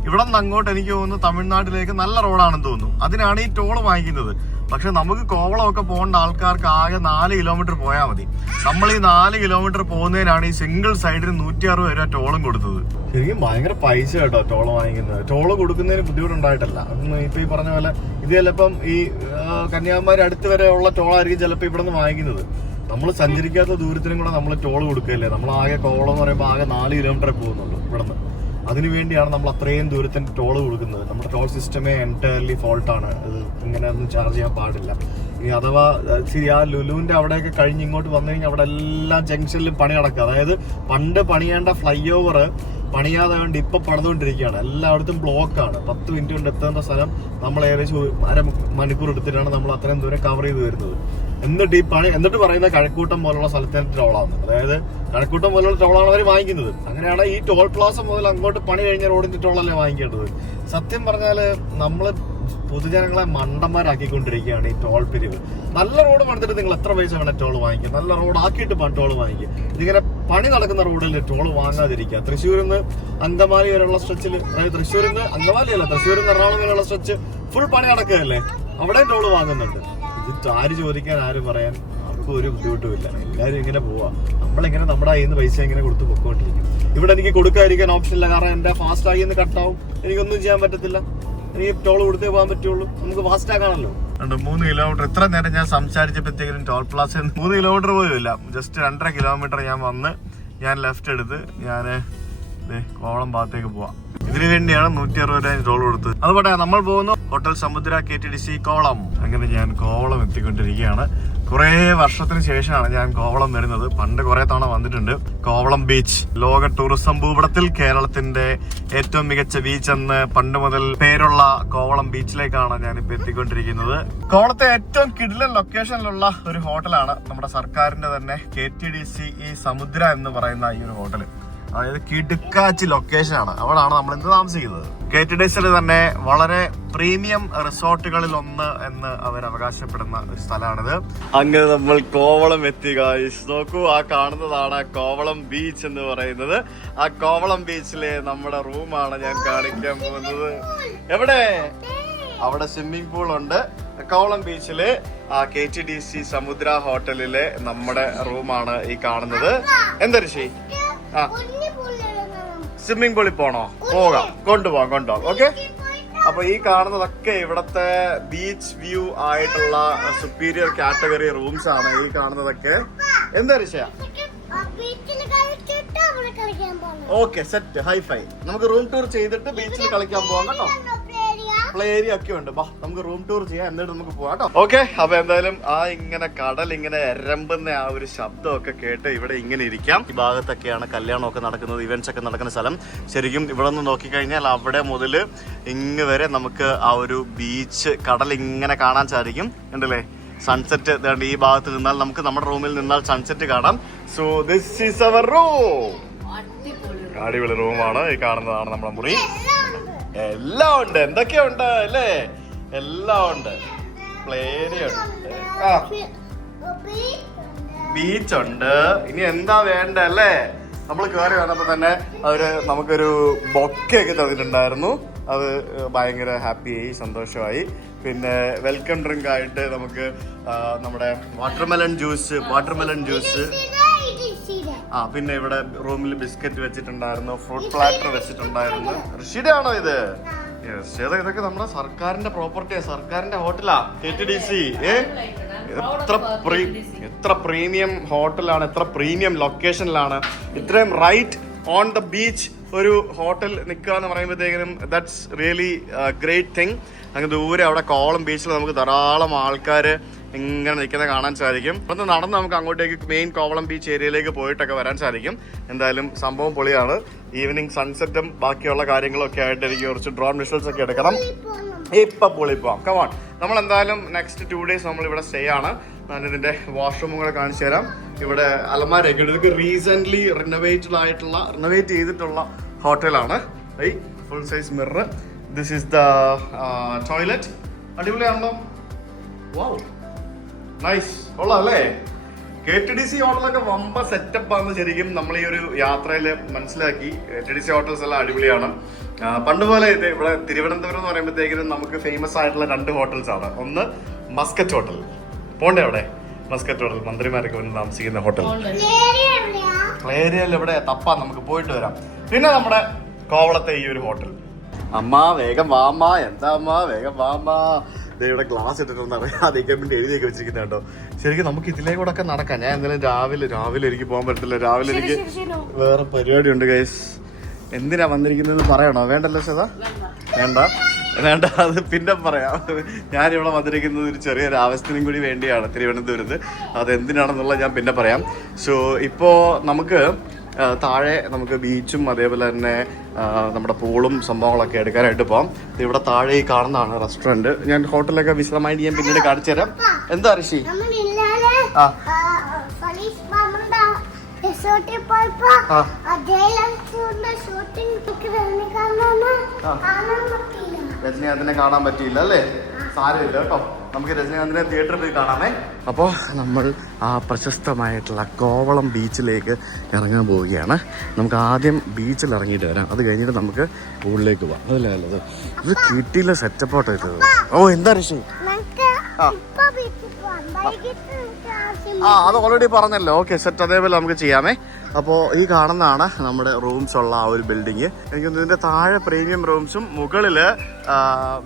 ഇവിടെ നിന്ന് അങ്ങോട്ട് എനിക്ക് തോന്നുന്നു തമിഴ്നാട്ടിലേക്ക് നല്ല റോഡാണെന്ന് തോന്നുന്നു. അതിനാണ് ഈ ടോൾ വാങ്ങിക്കുന്നത്. പക്ഷെ നമുക്ക് കോവളമൊക്കെ പോകേണ്ട ആൾക്കാർക്ക് ആകെ 4 കിലോമീറ്റർ പോയാൽ മതി. നമ്മൾ ഈ 4 കിലോമീറ്റർ പോകുന്നതിനാണ് ഈ സിംഗിൾ സൈഡിന് 160 രൂപ ടോളും കൊടുത്തത്. ശരിക്കും ഭയങ്കര പൈസ കേട്ടോ ടോള് വാങ്ങിക്കുന്നത്. ടോള് കൊടുക്കുന്നതിന് ബുദ്ധിമുട്ടുണ്ടായിട്ടല്ല. ഇപ്പൊ ഈ പറഞ്ഞ പോലെ ഇത് ചിലപ്പം ഈ കന്യാകുമാരി അടുത്ത് വരെ ഉള്ള ടോളായിരിക്കും ചിലപ്പോൾ ഇവിടെ നിന്ന് വാങ്ങിക്കുന്നത്. നമ്മൾ സഞ്ചരിക്കാത്ത ദൂരത്തിനും കൂടെ നമ്മൾ ടോള് കൊടുക്കുകയല്ലേ. നമ്മൾ ആകെ കോവളം എന്ന് പറയുമ്പോൾ ആകെ 4 കിലോമീറ്റർ പോകുന്നുള്ളൂ ഇവിടെ നിന്ന്. അതിനുവേണ്ടിയാണ് നമ്മൾ അത്രയും ദൂരത്തിന് ടോള് കൊടുക്കുന്നത്. നമ്മുടെ ടോൾ സിസ്റ്റമേ എൻറ്റയർലി ഫോൾട്ടാണ്. അത് ഇങ്ങനെ ഒന്നും ചാർജ് ചെയ്യാൻ പാടില്ല. ഇനി അഥവാ ശരി ആ ലുലുവിന്റെ അവിടെയൊക്കെ കഴിഞ്ഞ് ഇങ്ങോട്ട് വന്നു കഴിഞ്ഞാൽ അവിടെ എല്ലാം ജംഗ്ഷനിലും പണി നടക്കുക. അതായത് പണ്ട് പണിയേണ്ട ഫ്ലൈ ഓവർ പണിയാതെ കൊണ്ട് ഇപ്പൊ പണിതുകൊണ്ടിരിക്കുകയാണ്. എല്ലായിടത്തും ബ്ലോക്കാണ്. 10 മിനിറ്റ് കൊണ്ട് എത്തേണ്ട സ്ഥലം നമ്മൾ ഏകദേശം 1/2 മണിക്കൂർ എടുത്തിട്ടാണ് നമ്മൾ അത്രയും ദൂരം കവർ ചെയ്ത് വരുന്നത്. എന്നിട്ട് പറയുന്ന കഴക്കൂട്ടം പോലുള്ള സ്ഥലത്തിന് ടോളാണ്. അതായത് കഴക്കൂട്ടം പോലുള്ള ടോളാണ് അവർ വാങ്ങിക്കുന്നത്. അങ്ങനെയാണ് ഈ ടോൾ പ്ലാസ മുതൽ അങ്ങോട്ട് പണി കഴിഞ്ഞ റോഡിന്റെ ടോളല്ലേ വാങ്ങിക്കേണ്ടത്. സത്യം പറഞ്ഞാല് നമ്മള് പൊതുജനങ്ങളെ മണ്ടന്മാരാക്കിക്കൊണ്ടിരിക്കുകയാണ് ഈ ടോൾ പിരിവ്. നല്ല റോഡ് പണിതിട്ട് നിങ്ങൾ എത്ര പൈസ വേണേ ടോൾ വാങ്ങിക്കുക. നല്ല റോഡ് ആക്കിയിട്ട് ടോൾ വാങ്ങിക്കുക. ഇതിങ്ങനെ പണി നടക്കുന്ന റോഡിൽ ടോൾ വാങ്ങാതിരിക്കുക. തൃശ്ശൂരിൽ നിന്ന് അങ്കമാലി വരെയുള്ള സ്ട്രെച്ചിൽ, അതായത് തൃശ്ശൂരിൽ നിന്ന് അങ്കമാലി അല്ല, തൃശ്ശൂരിൽ നിന്ന് എറണാകുളം വരെയുള്ള സ്ട്രെച്ച് ഫുൾ പണി നടക്കുകയല്ലേ, അവിടെ ടോൾ വാങ്ങുന്നുണ്ട്. ഇത് ആര് ചോദിക്കാൻ ആര് പറയാൻ, ആർക്കും ഒരു ബുദ്ധിമുട്ടുമില്ല. എല്ലാവരും ഇങ്ങനെ പോവാ. നമ്മളിങ്ങനെ നമ്മുടെ കയ്യിൽ നിന്ന് പൈസ ഇങ്ങനെ കൊടുത്ത് പൊക്കോണ്ടിരിക്കും. ഇവിടെ എനിക്ക് കൊടുക്കാതിരിക്കാൻ ഓപ്ഷൻ ഇല്ല. കാരണം എന്റെ ഫാസ്റ്റാഗിൽ നിന്ന് കട്ടാവും. എനിക്കൊന്നും ചെയ്യാൻ പറ്റത്തില്ല. എനിക്ക് ടോൾ കൊടുത്തേ പോകാൻ പറ്റുള്ളൂ. നമുക്ക് ഫാസ്റ്റ് ആക്കാണല്ലോ. 3 കിലോമീറ്റർ ഇത്ര നേരം ഞാൻ സംസാരിച്ചപ്പോഴത്തേക്കും ടോൾ പ്ലാസ 3 കിലോമീറ്റർ പോലും ഇല്ല. ജസ്റ്റ് 2.5 കിലോമീറ്റർ ഞാൻ വന്ന് ഞാൻ ലെഫ്റ്റ് എടുത്ത് ഞാൻ കോവളം ഭാഗത്തേക്ക് പോവാം. ഇതിനു വേണ്ടിയാണ് 160 രൂപ ടോൾ കൊടുത്തത്. അതുപോലെ നമ്മൾ പോകുന്നു ഹോട്ടൽ സമുദ്ര KTDC കോവളം. അങ്ങനെ ഞാൻ കോവളം എത്തിക്കൊണ്ടിരിക്കുകയാണ്. കുറെ വർഷത്തിന് ശേഷമാണ് ഞാൻ കോവളം വരുന്നത്. പണ്ട് കുറെ തവണ വന്നിട്ടുണ്ട്. കോവളം ബീച്ച് ലോക ടൂറിസം ഭൂപടത്തിൽ കേരളത്തിന്റെ ഏറ്റവും മികച്ച ബീച്ച് എന്ന് പണ്ട് മുതൽ പേരുള്ള കോവളം ബീച്ചിലേക്കാണ് ഞാനിപ്പോ എത്തിക്കൊണ്ടിരിക്കുന്നത്. കോവളത്തെ ഏറ്റവും കിടിലൻ ലൊക്കേഷനിലുള്ള ഒരു ഹോട്ടലാണ് നമ്മുടെ സർക്കാരിന്റെ തന്നെ KTDC സമുദ്ര എന്ന് പറയുന്ന ഈ ഒരു ഹോട്ടൽ. അതായത് കിടുക്കാച്ചി ലൊക്കേഷനാണ്. അവിടാണ് നമ്മൾ ഇന്ന് താമസിക്കുന്നത്. KTDCയിൽ തന്നെ വളരെ പ്രീമിയം റിസോർട്ടുകളിൽ ഒന്ന് എന്ന് അവർ അവകാശപ്പെടുന്ന ഒരു സ്ഥലമാണിത്. അങ്ങനെ നമ്മൾ കോവളം എത്തി ഗായ്സ്. നോക്കൂ, ആ കാണുന്നതാണ് കോവളം ബീച്ച് എന്ന് പറയുന്നത്. ആ കോവളം ബീച്ചിലെ നമ്മുടെ റൂമാണ് ഞാൻ കാണിക്കാൻ പോകുന്നത്. എവിടെ? അവിടെ സ്വിമ്മിംഗ് പൂൾ ഉണ്ട്. കോവളം ബീച്ചിലെ ആ KTDC സമുദ്ര ഹോട്ടലിലെ നമ്മുടെ റൂമാണ് ഈ കാണുന്നത്. എന്താ ഋഷി? ആ സ്വിമ്മിംഗ് പൂളിൽ പോണോ? പോകാം, കൊണ്ടുപോകാം. ഓക്കെ. അപ്പൊ ഈ കാണുന്നതൊക്കെ ഇവിടത്തെ ബീച്ച് വ്യൂ ആയിട്ടുള്ള സുപ്പീരിയർ കാറ്റഗറി റൂംസ് ആണ് ഈ കാണുന്നതൊക്കെ. എന്താ ഋഷയ? Okay, set, hifi. നമുക്ക് റൂം ടൂർ ചെയ്തിട്ട് ബീച്ചിൽ കളിക്കാൻ പോകാം കേട്ടോ. പ്ലേ ഏരിയ ഒക്കെ ഉണ്ട്. ബാ, നമുക്ക് റൂം ടൂർ ചെയ്യാം, എന്നിട്ട് നമുക്ക് പോവാം കേട്ടോ. ഓക്കെ. അപ്പൊ എന്തായാലും ആ ഇങ്ങനെ കടൽ ഇങ്ങനെ എരമ്പുന്ന ആ ഒരു ശബ്ദമൊക്കെ കേട്ട് ഇവിടെ ഇങ്ങനെ ഇരിക്കാം. ഈ ഭാഗത്തൊക്കെയാണ് കല്യാണമൊക്കെ നടക്കുന്നത്, ഇവന്റ്സ് ഒക്കെ നടക്കുന്ന സ്ഥലം. ശരിക്കും ഇവിടെ നിന്ന് നോക്കിക്കഴിഞ്ഞാൽ അവിടെ മുതൽ ഇങ്ങ് വരെ നമുക്ക് ആ ഒരു ബീച്ച് കടൽ ഇങ്ങനെ കാണാൻ സാധിക്കും. ഉണ്ടല്ലേ? സൺസെറ്റ് ഈ ഭാഗത്ത് നിന്നാൽ നമുക്ക് നമ്മുടെ റൂമിൽ നിന്നാൽ സൺസെറ്റ് കാണാം. So this is our room. അടിപൊളി റൂമാണ്. ഈ കാണുന്നതാണ് നമ്മുടെ മുറി. എല്ലാം ഉണ്ട്. എന്തൊക്കെയുണ്ട് അല്ലേ? എല്ലാം ഉണ്ട്. പ്ലേ ഏരിയ ഉണ്ട്. ബീച്ച് ഉണ്ട്. ഇനി എന്താ വേണ്ട അല്ലേ? നമ്മൾ കയറി വന്നപ്പോ തന്നെ അവര് നമുക്കൊരു ബൊക്കെ ഒക്കെ തന്നിട്ടുണ്ടായിരുന്നു. അത് ഭയങ്കര ഹാപ്പിയായി, സന്തോഷമായി. പിന്നെ വെൽക്കം ഡ്രിങ്ക് ആയിട്ട് നമുക്ക് നമ്മുടെ വാട്ടർമെലൺ ജ്യൂസ് പിന്നെ ഇവിടെ റൂമിൽ ബിസ്ക്കറ്റ് വെച്ചിട്ടുണ്ടായിരുന്നു, ഫ്രൂട്ട് പ്ലാറ്റർ വെച്ചിട്ടുണ്ടായിരുന്നു. ഋഷിയുടെ ആണോ ഇത്? ഇതൊക്കെ നമ്മുടെ സർക്കാരിന്റെ പ്രോപ്പർട്ടിയാ, സർക്കാരിന്റെ ഹോട്ടലാ KTDC. എത്ര പ്രീമിയം ഹോട്ടലാണ്, എത്ര പ്രീമിയം ലൊക്കേഷനിലാണ്, ഇത്രയും റൈറ്റ് ഓൺ ദ ബീച്ച് ഒരു ഹോട്ടൽ നിൽക്കുക എന്ന് പറയുമ്പോഴത്തേക്കും ദാറ്റ്സ് റിയലി ഗ്രേറ്റ് തിങ്. അങ്ങ് ദൂരെ അവിടെ കോവളം ബീച്ചിൽ നമുക്ക് ധാരാളം ആൾക്കാർ ഇങ്ങനെ നിൽക്കുന്നത് കാണാൻ സാധിക്കും. അപ്പം നടന്ന് നമുക്ക് അങ്ങോട്ടേക്ക് മെയിൻ കോവളം ബീച്ച് ഏരിയയിലേക്ക് പോയിട്ടൊക്കെ വരാൻ സാധിക്കും. എന്തായാലും സംഭവം പൊളിയാണ്. ഈവനിങ് സൺസെറ്റും ബാക്കിയുള്ള കാര്യങ്ങളൊക്കെ ആയിട്ട് എനിക്ക് കുറച്ച് ഡ്രോൺ വിഷ്വൽസ് ഒക്കെ എടുക്കണം. ഇപ്പൊ പൊളിപ്പോവാം. കമോൺ. നമ്മൾ എന്തായാലും നെക്സ്റ്റ് 2 days നമ്മൾ ഇവിടെ സ്റ്റേ ആണ്. ഞാനിതിന്റെ വാഷ്റൂമും കൂടെ കാണിച്ചു തരാം. ഇവിടെ അലമാരയൊക്കെ ഉണ്ട്. ഇതൊക്കെ റീസെന്റ് റിനോവേറ്റ് ചെയ്തിട്ടുള്ള ഹോട്ടലാണ്. Full size mirror. This is the toilet. അടിപൊളിയാണല്ലോ. Wow, nice. കൊള്ളാം അല്ലേ? KTDC ഹോട്ടലൊക്കെ വമ്പ സെറ്റപ്പ് ആണ്. ശരിക്കും നമ്മൾ ഈ ഒരു യാത്രയിൽ മനസ്സിലാക്കി KTDC ഹോട്ടൽസ് എല്ലാം അടിപൊളിയാണ്. പണ്ട് പോലെ ഇത് ഇവിടെ തിരുവനന്തപുരം എന്ന് പറയുമ്പോഴത്തേക്കും നമുക്ക് ഫേമസ് ആയിട്ടുള്ള 2 ഹോട്ടൽസ് ആണ്. ഒന്ന് മസ്കറ്റ് ഹോട്ടൽ. പോണ്ടേ അവിടെ? മസ്കറ്റ് ഹോട്ടൽ മന്ത്രിമാരൊക്കെ വന്ന് താമസിക്കുന്ന ഹോട്ടൽ. ഏരിയയിൽ ഇവിടെ തപ്പാ, നമുക്ക് പോയിട്ട് വരാം. പിന്നെ നമ്മുടെ കോവളത്തെ ഈ ഒരു ഹോട്ടൽ. അമ്മ വേഗം വാമ്മ. എന്താ അമ്മ വേഗം വാമ്മ. ഇവിടെ ഗ്ലാസ് ഇട്ടിട്ടുണ്ടെന്ന് അറിയാം. അതേക്കാൻ വേണ്ടി എഴുതിയൊക്കെ വെച്ചിരിക്കുന്നത് കേട്ടോ. ശരിക്കും നമുക്ക് ഇതിലേക്കൂടെ ഒക്കെ നടക്കാം. ഞാൻ എന്തായാലും രാവിലെ എനിക്ക് പോകാൻ പറ്റില്ല. രാവിലെ എനിക്ക് വേറെ പരിപാടി ഉണ്ട് ഗൈസ്. എന്തിനാ വന്നിരിക്കുന്നത് പറയണോ? വേണ്ടല്ലോ ശ്വേത? വേണ്ട, അത് പിന്നെ പറയാം. ഞാനിവിടെ വന്നിരിക്കുന്നത് ഒരു ചെറിയൊരു ആവശ്യത്തിനും കൂടി വേണ്ടിയാണ് തിരുവനന്തപുരത്ത്. അതെന്തിനാണെന്നുള്ളത് ഞാൻ പിന്നെ പറയാം. സോ ഇപ്പോൾ നമുക്ക് താഴെ നമുക്ക് ബീച്ചും അതേപോലെ തന്നെ നമ്മുടെ പൂളും സംഭവങ്ങളൊക്കെ എടുക്കാനായിട്ട് പോകാം. ഇവിടെ താഴെ ഈ കാണുന്നതാണ് റെസ്റ്റോറൻറ്റ്. ഞാൻ ഹോട്ടലൊക്കെ വിശദമായിട്ട് ഞാൻ പിന്നീട് കാണിച്ചു തരാം. എന്താ ഋഷി? രജനീകാന്തിനെ കാണാൻ പറ്റിയില്ല അല്ലേ? സാരമില്ല കേട്ടോ, നമുക്ക് രജനീകാന്തിനെ തിയേറ്ററിൽ പോയി കാണാമേ. അപ്പോൾ നമ്മൾ ആ പ്രശസ്തമായിട്ടുള്ള കോവളം ബീച്ചിലേക്ക് ഇറങ്ങാൻ പോവുകയാണ്. നമുക്ക് ആദ്യം ബീച്ചിൽ ഇറങ്ങിയിട്ട് വരാം. അത് കഴിഞ്ഞിട്ട് നമുക്ക് പൂളിലേക്ക് പോവാം. അതല്ലേ നല്ലത്? ഇത് കിട്ടിയില്ല സെറ്റപ്പോട്ടോ ഇത്. ഓ എന്താ ഋഷി? അത് ഓൾറെഡി പറഞ്ഞല്ലോ. Okay set. അതേപോലെ നമുക്ക് ചെയ്യാമേ. അപ്പോൾ ഈ കാണുന്നതാണ് നമ്മുടെ റൂംസ് ഉള്ള ആ ഒരു ബിൽഡിങ്. എനിക്ക് ഇതിന്റെ താഴെ പ്രീമിയം റൂംസും മുകളിൽ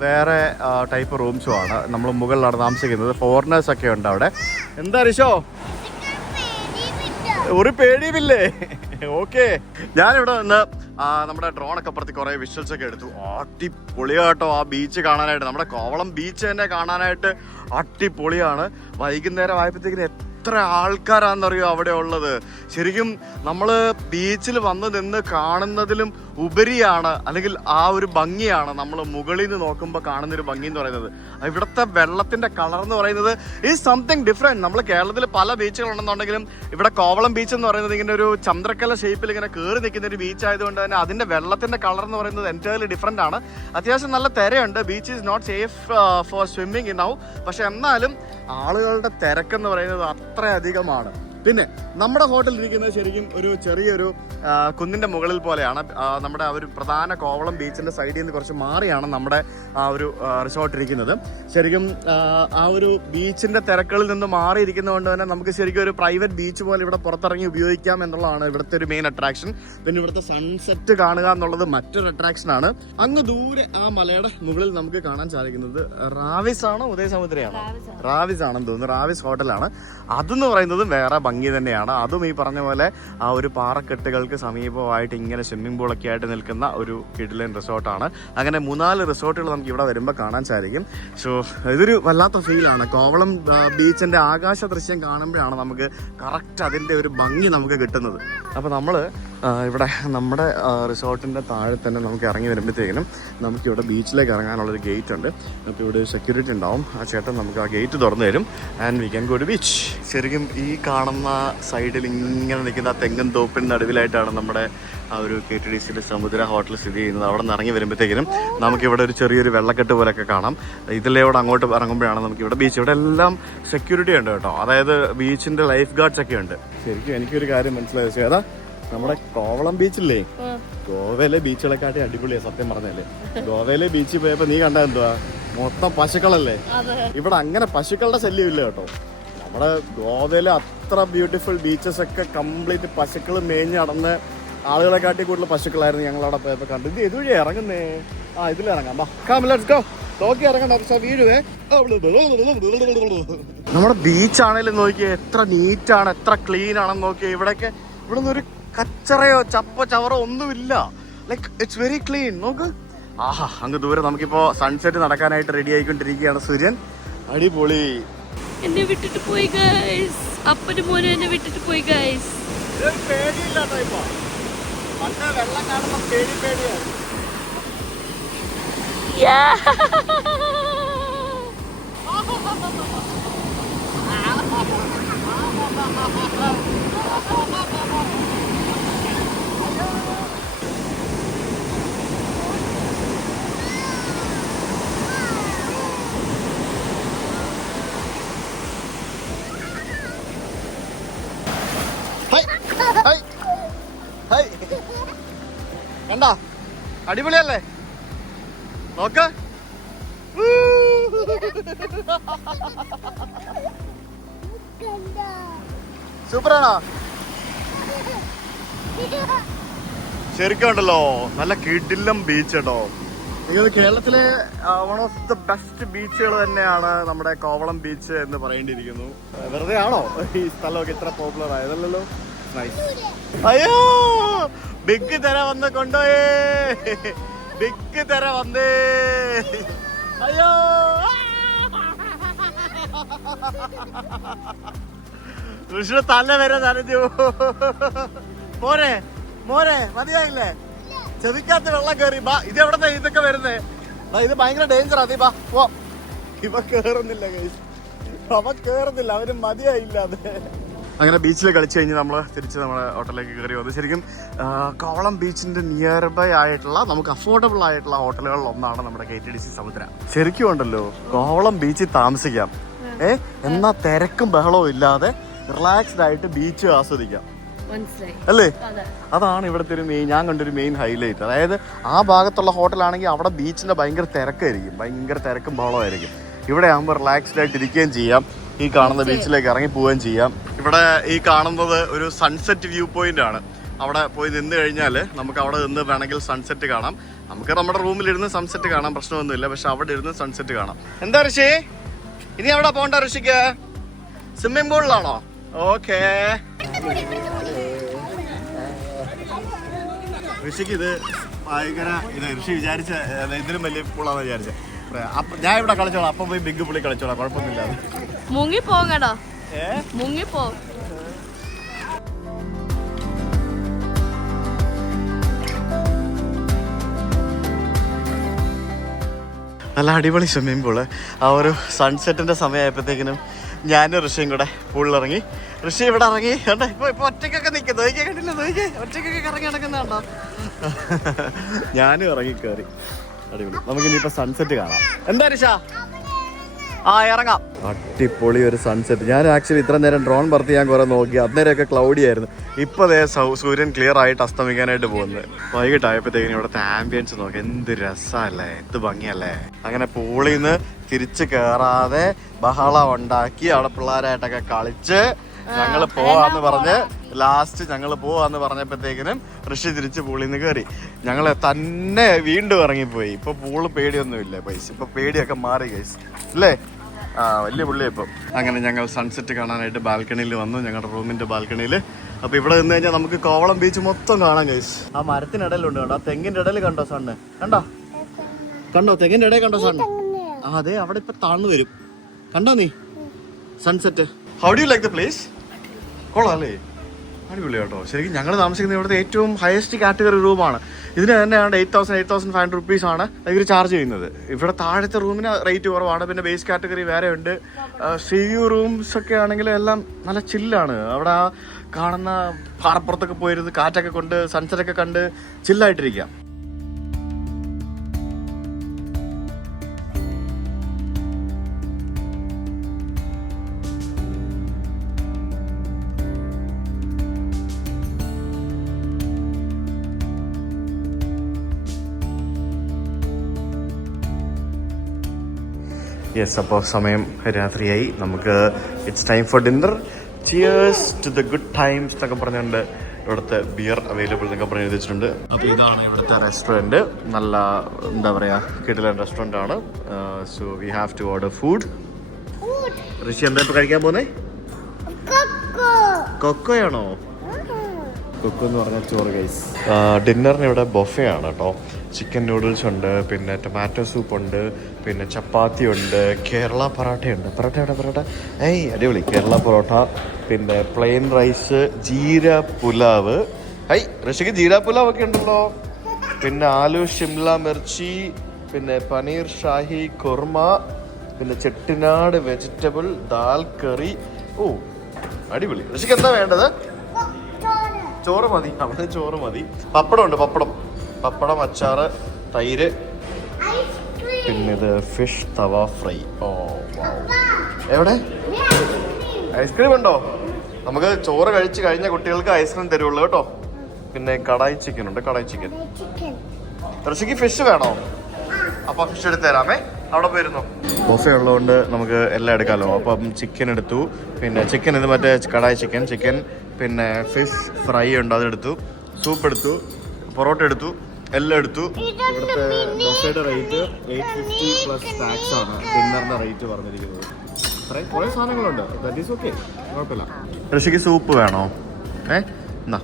വേറെ ടൈപ്പ് റൂംസും ആണ്. നമ്മൾ മുകളിലാണ് താമസിക്കുന്നത്. ഫോറിനേഴ്സ് ഒക്കെ ഉണ്ട് അവിടെ. എന്താ ഋഷോ? ഒരു പേടിയുമില്ലേ? ഓക്കെ. ഞാനിവിടെ നിന്ന് നമ്മുടെ ഡ്രോണൊക്കെ അപ്പുറത്ത് കുറേ വിഷ്വൽസ് ഒക്കെ എടുത്തു. അടിപൊളിയാട്ടോ ആ ബീച്ച് കാണാനായിട്ട്. നമ്മുടെ കോവളം ബീച്ച് തന്നെ കാണാനായിട്ട് അടിപൊളിയാണ്. വൈകുന്നേരം ആയപ്പോഴത്തേക്കിന് എത്ര ആൾക്കാരാണെന്നറിയോ അവിടെ ഉള്ളത്. ശരിക്കും നമ്മൾ ബീച്ചിൽ വന്ന് നിന്ന് കാണുന്നതിലും ഉപരിയാണ്, അല്ലെങ്കിൽ ആ ഒരു ഭംഗിയാണ് നമ്മൾ മുകളിൽ നിന്ന് നോക്കുമ്പോൾ കാണുന്നൊരു ഭംഗി എന്ന് പറയുന്നത്. ഇവിടുത്തെ വെള്ളത്തിന്റെ കളർ എന്ന് പറയുന്നത് ഈസ് സംതിങ് ഡിഫറെന്റ്. നമ്മൾ കേരളത്തിൽ പല ബീച്ചുകളുണ്ടെന്നുണ്ടെങ്കിലും ഇവിടെ കോവളം ബീച്ച് എന്ന് പറയുന്നത് ഇങ്ങനെ ഒരു ചന്ദ്രക്കല ഷേപ്പിൽ ഇങ്ങനെ കയറി നിൽക്കുന്ന ഒരു ബീച്ച് ആയതുകൊണ്ട് തന്നെ അതിന്റെ വെള്ളത്തിന്റെ കളർ എന്ന് പറയുന്നത് എൻറ്റയർലി ഡിഫറെന്റ് ആണ്. അത്യാവശ്യം നല്ല തിരയുണ്ട്. Beach is not safe for swimming now. പക്ഷെ എന്നാലും ആളുകളുടെ തിരക്കെന്ന് പറയുന്നത് അത്രയധികമാണ്. പിന്നെ നമ്മുടെ ഹോട്ടൽ ഇരിക്കുന്നത് ശരിക്കും ഒരു ചെറിയൊരു കുന്നിന്റെ മുകളിൽ പോലെയാണ്. നമ്മുടെ ആ ഒരു പ്രധാന കോവളം ബീച്ചിന്റെ സൈഡിൽ നിന്ന് കുറച്ച് മാറിയാണ് നമ്മുടെ ആ ഒരു റിസോർട്ട് ഇരിക്കുന്നത്. ശരിക്കും ആ ഒരു ബീച്ചിന്റെ തിരക്കുകളിൽ നിന്ന് മാറിയിരിക്കുന്നതുകൊണ്ട് തന്നെ നമുക്ക് ശരിക്കും ഒരു പ്രൈവറ്റ് ബീച്ച് പോലെ ഇവിടെ പുറത്തിറങ്ങി ഉപയോഗിക്കാം എന്നുള്ളതാണ് ഇവിടുത്തെ ഒരു മെയിൻ അട്രാക്ഷൻ. പിന്നെ ഇവിടുത്തെ സൺസെറ്റ് കാണുക എന്നുള്ളത് മറ്റൊരു അട്രാക്ഷൻ ആണ്. അങ്ങ് ദൂരെ ആ മലയുടെ മുകളിൽ നമുക്ക് കാണാൻ സാധിക്കുന്നത് റാവിസ് ആണോ ഉദയസമുദ്രയാണോ? റാവിസ് ആണെന്ന് തോന്നുന്നു. റാവിസ് ഹോട്ടലാണ്. അതെന്ന് പറയുന്നത് വേറെ ഭംഗി തന്നെയാണ്. അതും ഈ പറഞ്ഞ പോലെ ആ ഒരു പാറക്കെട്ടുകൾക്ക് സമീപമായിട്ട് ഇങ്ങനെ സ്വിമ്മിംഗ് പൂളൊക്കെ ആയിട്ട് നിൽക്കുന്ന ഒരു കിടിലൻ റിസോർട്ടാണ്. അങ്ങനെ 3-4 റിസോർട്ടുകൾ നമുക്ക് ഇവിടെ വരുമ്പോൾ കാണാൻ സാധിക്കും. സോ ഇതൊരു വല്ലാത്ത ഫീലാണ്. കോവളം ബീച്ചിന്റെ ആകാശ ദൃശ്യം കാണുമ്പോഴാണ് നമുക്ക് കറക്റ്റ് അതിന്റെ ഒരു ഭംഗി നമുക്ക് കിട്ടുന്നത്. അപ്പോൾ നമ്മൾ ഇവിടെ നമ്മുടെ റിസോർട്ടിൻ്റെ താഴെ തന്നെ നമുക്ക് ഇറങ്ങി വരുമ്പോഴത്തേക്കിനും നമുക്കിവിടെ ബീച്ചിലേക്ക് ഇറങ്ങാനുള്ളൊരു ഗേറ്റ് ഉണ്ട്. അപ്പോൾ ഇവിടെ ഒരു സെക്യൂരിറ്റി ഉണ്ടാവും. ആ ചേട്ടൻ നമുക്ക് ആ ഗേറ്റ് തുറന്നു തരും and we can go to beach. ശരിക്കും ഈ കാണുന്ന സൈഡിൽ ഇങ്ങനെ നിൽക്കുന്ന ആ തെങ്ങൻ തോപ്പിന് നടുവിലായിട്ടാണ് നമ്മുടെ ആ ഒരു KTDCയുടെ സമുദ്ര ഹോട്ടൽ സ്ഥിതി ചെയ്യുന്നത്. അവിടെ നിന്ന് ഇറങ്ങി വരുമ്പോഴത്തേക്കിനും നമുക്കിവിടെ ഒരു ചെറിയൊരു വെള്ളക്കെട്ട് പോലെയൊക്കെ കാണാം. ഇതിലൂടെ അങ്ങോട്ട് ഇറങ്ങുമ്പോഴാണ് നമുക്കിവിടെ ബീച്ച്. ഇവിടെ എല്ലാം സെക്യൂരിറ്റി ഉണ്ട് കേട്ടോ, അതായത് ബീച്ചിൻ്റെ ലൈഫ് ഗാർഡ്സ് ഒക്കെ ഉണ്ട്. ശരിക്കും എനിക്കൊരു കാര്യം മനസ്സിലായത് ഏതാ, നമ്മുടെ കോവളം ബീച്ചില്ലേ, ഗോവയിലെ ബീച്ചുകളെക്കാട്ടി അടിപൊളിയാ സത്യം പറഞ്ഞല്ലേ. ഗോവയിലെ ബീച്ചിൽ പോയപ്പോ നീ കണ്ട എന്തുവാ, മൊത്തം പശുക്കളല്ലേ. ഇവിടെ അങ്ങനെ പശുക്കളുടെ ശല്യം ഇല്ല കേട്ടോ. നമ്മുടെ ഗോവയിലെ അത്ര ബ്യൂട്ടിഫുൾ ബീച്ചസ് ഒക്കെ കംപ്ലീറ്റ് പശുക്കൾ മേഞ്ഞ് നടന്ന് ആളുകളെക്കാട്ടി കൂടുതൽ പശുക്കളായിരുന്നു ഞങ്ങൾ അവിടെ പോയപ്പോ കണ്ടു. ഇത് ഇതുവഴി ഇറങ്ങുന്നേ, ഇതിലിറങ്ങാം. നോക്കി ഇറങ്ങണ്ട വീഴുവേ. നമ്മുടെ ബീച്ചാണേലും നോക്കിയേ എത്ര നീറ്റാണ്, എത്ര ക്ലീൻ ആണെന്ന് നോക്കിയേ. ഇവിടെ നിന്ന് ഒരു കച്ചറയോ ചവറോ ഒന്നുമില്ല. Like it's very clean. നോക്ക്, ആഹാ അങ്ങ് ദൂരെ നമുക്കിപ്പോ സൺസെറ്റ് നടക്കാനായിട്ട് റെഡി ആയിക്കൊണ്ടിരിക്കുകയാണ് സൂര്യൻ. അടിപൊളി. എന്നെ വിട്ടിട്ട് പോയി ഗൈസ്, അപ്പനും മോനും എന്നെ വിട്ടിട്ട് പോയി ഗൈസ്. പേടിയില്ലാട്ടോ ഇപ്പൊ, പണ്ട് വെള്ളം കാണുമ്പോ പേടിയാണ്. കണ്ടാ അടിപൊളിയല്ലേ, നോക്ക്. സൂപ്പറാണോ? ശരിക്കും ഉണ്ടല്ലോ നല്ല കിടിലം ബീച്ച് കേട്ടോ. നിങ്ങൾ കേരളത്തിലെ വൺ ഓഫ് ദ ബെസ്റ്റ് ബീച്ചുകൾ തന്നെയാണ് നമ്മുടെ കോവളം ബീച്ച് എന്ന് പറയേണ്ടിയിരിക്കുന്നു. വെറുതെ ആണോ ഈ സ്ഥലമൊക്കെ ഇത്ര പോപ്പുലർ ആയതല്ലോ. അയ്യോ ബിഗ് തെര വന്ന് കൊണ്ടുപോയേ, ബിഗ് തെര വന്നേ. അയ്യോ കൃഷ്ണ തല വരെ നനഞ്ഞു. മോനെ മോനെ മതിയായില്ലേ, ചെവിക്കകത്ത് വെള്ളം കയറി. ബാ, ഇത് എവിടെ ഇതൊക്കെ വരുന്നേ? ഇത് ഭയങ്കര ഡേഞ്ചർ. അതി ബാ പോ. ഇവ കേറുന്നില്ല ഗൈസ്, അവ കേറുന്നില്ല, അവന് മതിയായില്ല. അത് അങ്ങനെ ബീച്ചിൽ കളിച്ചു കഴിഞ്ഞ് നമ്മൾ തിരിച്ച് നമ്മുടെ ഹോട്ടലിലേക്ക് കയറി വന്നു. ശരിക്കും കോവളം ബീച്ചിന്റെ നിയർ ബൈ ആയിട്ടുള്ള നമുക്ക് അഫോർഡബിൾ ആയിട്ടുള്ള ഹോട്ടലുകളിൽ ഒന്നാണ് നമ്മുടെ KTDC സമുദ്ര. ശരിക്കും ഉണ്ടല്ലോ കോവളം ബീച്ചിൽ താമസിക്കാം, എന്നാ തിരക്കും ബഹളവും ഇല്ലാതെ റിലാക്സ്ഡ് ആയിട്ട് ബീച്ച് ആസ്വദിക്കാം അല്ലേ. അതാണ് ഇവിടുത്തെ ഒരു മെയിൻ, ഞാൻ കണ്ടൊരു മെയിൻ ഹൈലൈറ്റ്. അതായത് ആ ഭാഗത്തുള്ള ഹോട്ടലാണെങ്കിൽ അവിടെ ബീച്ചിന്റെ ഭയങ്കര തിരക്കായിരിക്കും, ഭയങ്കര തിരക്കും ബഹളമായിരിക്കും. ഇവിടെ ആകുമ്പോൾ റിലാക്സ്ഡ് ആയിട്ട് ഇരിക്കുകയും ചെയ്യാം, ഈ കാണുന്ന ബീച്ചിലേക്ക് ഇറങ്ങി പോവുകയും ചെയ്യാം. ഇവിടെ ഈ കാണുന്നത് ഒരു സൺസെറ്റ് വ്യൂ പോയിന്റ് ആണ്. അവിടെ പോയി നിന്ന് കഴിഞ്ഞാൽ നമുക്ക് അവിടെ നിന്ന് വേണമെങ്കിൽ സൺസെറ്റ് കാണാം. നമുക്ക് നമ്മുടെ റൂമിലിരുന്ന് സൺസെറ്റ് കാണാം, പ്രശ്നമൊന്നുമില്ല. പക്ഷെ അവിടെ ഇരുന്ന് സൺസെറ്റ് കാണാം. എന്താ ഋഷി, ഇനി അവിടെ പോകണ്ട ഋഷിക്ക്? സ്വിമ്മിംഗ് പൂളിലാണോ? ഓക്കേ. ഋഷിക്ക് ഇത് ഭയങ്കര ഋഷി വിചാരിച്ച ഇതിലും വലിയ പൂളാന്ന് വിചാരിച്ച. ഞാൻ ഇവിടെ കളിച്ചോളാം, അപ്പം പോയി ബിഗ് പുള്ളി കളിച്ചോളാം, കുഴപ്പമൊന്നുമില്ല. മുങ്ങിപ്പോകട്ടോ, മുങ്ങിപ്പോ. നല്ല അടിപൊളി സ്വിമ്മിംഗ് പൂള്. ആ ഒരു സൺസെറ്റിന്റെ സമയമായപ്പോഴത്തേക്കിനും ഞാനും ഋഷിയും കൂടെ പൂളിലിറങ്ങി. ഋഷി ഇവിടെ ഇറങ്ങി കണ്ടോ, ഇപ്പൊ ഒറ്റക്കൊക്കെ നിൽക്കുന്നു. നോക്കിയാ കണ്ടില്ല, നോക്കിയേ ഒറ്റക്കൊക്കെ ഇറങ്ങി നടക്കുന്നുണ്ടോ. ഞാനും ഇറങ്ങി കയറി. അടിപൊളി. നമുക്കിനിയിപ്പോ സൺസെറ്റ് കാണാം. എന്താ ഋഷ? ഇറങ്ങാം. അടിപൊളി ഒരു സൺസെറ്റ്. ഞാൻ ആക്ച്വലി ഇത്ര നേരം ഡ്രോൺ പറത്തി ഞാൻ കുറെ നോക്കി, അന്നേരമൊക്കെ ക്ലൗഡി ആയിരുന്നു. ഇപ്പൊ സൂര്യൻ ക്ലിയർ ആയിട്ട് അസ്തമിക്കാനായിട്ട് പോകുന്നത്. വൈകിട്ടായപ്പോഴത്തേക്കിനും ഇവിടുത്തെ ആംബിയൻസ് നോക്കി, എന്ത് രസമല്ലേ, എന്ത് ഭംഗിയല്ലേ. അങ്ങനെ പൂളിൽ നിന്ന് തിരിച്ച് കയറാതെ ബഹളം ഉണ്ടാക്കി അവിടെ പിള്ളേരായിട്ടൊക്കെ കളിച്ച് ഞങ്ങള് പോവാന്ന് പറഞ്ഞ് ലാസ്റ്റ് ഞങ്ങള് പോവാന്ന് പറഞ്ഞപ്പോഴത്തേക്കിനും ഋഷി തിരിച്ച് പൂളിൽ നിന്ന് കയറി. ഞങ്ങളെ തന്നെ വീണ്ടും ഇറങ്ങിപ്പോയി. ഇപ്പൊ പൂള് പേടിയൊന്നുമില്ല പൈസ, ഇപ്പൊ പേടിയൊക്കെ മാറി ഗൈസ് അല്ലേ. വലിയ പുള്ളിയാ ഇപ്പം. അങ്ങനെ ഞങ്ങൾ സൺസെറ്റ് കാണാനായിട്ട് ബാൽക്കണിയിൽ വന്നു, ഞങ്ങളുടെ റൂമിന്റെ ബാൽക്കണിയിൽ. അപ്പൊ ഇവിടെ നിന്ന് കഴിഞ്ഞാൽ നമുക്ക് കോവളം ബീച്ച് മൊത്തം കാണാം ഗൈസ്. ആ മരത്തിനിടയിലുണ്ട് കണ്ടോ, ആ തെങ്ങിന്റെ ഇടയിൽ കണ്ടോ സണ്ണ്, കണ്ടോ കണ്ടോ തെങ്ങിന്റെ ഇടയിൽ കണ്ടോ സണ്ണ്. അതെ, അവിടെ ഇപ്പൊ താഴ്ന്നു വരും, കണ്ടോ നീ sunset. How do you like the place? കൊള്ളാം അല്ലേ? അടിപൊളി കേട്ടോ. ശരിക്കും ഞങ്ങൾ താമസിക്കുന്ന ഇവിടുത്തെ ഏറ്റവും ഹയസ്റ്റ് കാറ്റഗറി റൂമാണ്. ഇതിന് തന്നെ 8,500 rupees ഇവർ ചാർജ് ചെയ്യുന്നത്. ഇവിടെ താഴത്തെ റൂമിന് റേറ്റ് കുറവാണ്. പിന്നെ ബേസ് കാറ്റഗറി വേറെ ഉണ്ട്. സീ വ്യൂ റൂംസ് ഒക്കെ ആണെങ്കിൽ എല്ലാം നല്ല ചില്ലാണ്. അവിടെ ആ കാണുന്ന പാറപ്പുറത്തൊക്കെ പോയിരുന്ന് കാറ്റൊക്കെ കൊണ്ട് സൺസെറ്റൊക്കെ കണ്ട് ചില്ലായിട്ടിരിക്കാം. യെസ്, അപ്പോൾ സമയം രാത്രിയായി. നമുക്ക് it's time for dinner. Cheers to the good times എന്നൊക്കെ പറഞ്ഞുകൊണ്ട് ഇവിടുത്തെ ബിയർ അവൈലബിൾ എന്നൊക്കെ പറഞ്ഞ് വെച്ചിട്ടുണ്ട്. അപ്പോൾ ഇതാണ് ഇവിടുത്തെ റെസ്റ്റോറൻറ്റ്. നല്ല എന്താ പറയുക, കിടിലൻ റെസ്റ്റോറൻ്റ് ആണ്. So we have to order food. Rishi എന്താ ഇപ്പോൾ കഴിക്കാൻ പോകുന്നത്? കൊക്കോയാണോ? കൊക്കോ എന്ന് പറഞ്ഞാൽ ചോറ് ഗൈസ്. ഡിന്നറിന് ഇവിടെ ബൊഫേ ആണ് കേട്ടോ. ചിക്കൻ നൂഡിൽസ് ഉണ്ട്, പിന്നെ ടൊമാറ്റോ സൂപ്പ് ഉണ്ട്, പിന്നെ ചപ്പാത്തി ഉണ്ട്, കേരള പൊറോട്ടയുണ്ട്. പൊറോട്ട അടിപൊളി കേരള പൊറോട്ട, പിന്നെ പ്ലെയിൻ റൈസ്, ജീര പുലാവ്. ഋഷിക്ക് ജീര പുലാവ് ഒക്കെ ഉണ്ടല്ലോ. പിന്നെ ആലു ഷിംല മിർച്ചി, പിന്നെ പനീർ ഷാഹി കുർമ, പിന്നെ ചെട്ടിനാട് വെജിറ്റബിൾ ദാൽ കറി. ഓ അടിപൊളി. ഋഷിക്ക് എന്താ വേണ്ടത്? ചോറ് മതി. അവിടെ ചോറ് മതി. പപ്പടം ഉണ്ട്, പപ്പടം, അച്ചാറ്, തൈര്, പിന്നെ ഇത് ഫിഷ് തവ ഫ്രൈ. ഓ എവിടെ ഐസ്ക്രീം ഉണ്ടോ? നമുക്ക് ചോറ് കഴിച്ച് കഴിഞ്ഞ കുട്ടികൾക്ക് ഐസ്ക്രീം തരുള്ളൂ കേട്ടോ. പിന്നെ കടായി ചിക്കൻ ഉണ്ട്, കടായി ചിക്കൻ. ഋഷിക്ക് ഫിഷ് വേണോ? അപ്പൊ ഫിഷ് എടുത്ത് തരാമേ. അവിടെ പോയിരുന്നു. ബൊഫേ ഉള്ളതുകൊണ്ട് നമുക്ക് എല്ലാം എടുക്കാമല്ലോ. അപ്പം ചിക്കൻ എടുത്തു. പിന്നെ ചിക്കൻ ഇത് മറ്റേ കടായി ചിക്കൻ, പിന്നെ ഫിഷ് ഫ്രൈ ഉണ്ട്, അതെടുത്തു. സൂപ്പ് എടുത്തു, പൊറോട്ട എടുത്തു, എല്ലാം എടുത്തു. ഇവിടുത്തെ ബൊഫയുടെ റേറ്റ് 850 പ്ലസ് ടാക്സ് ആണ് ഡിന്നറിന്റെ റേറ്റ് പറഞ്ഞിരിക്കുന്നത്. അത്രയും കുറേ സാധനങ്ങളുണ്ട്. ദാറ്റ് ഈസ് ഓക്കെ, കുഴപ്പമില്ല. ഋഷിക്ക് സൂപ്പ് വേണോ? എന്നാ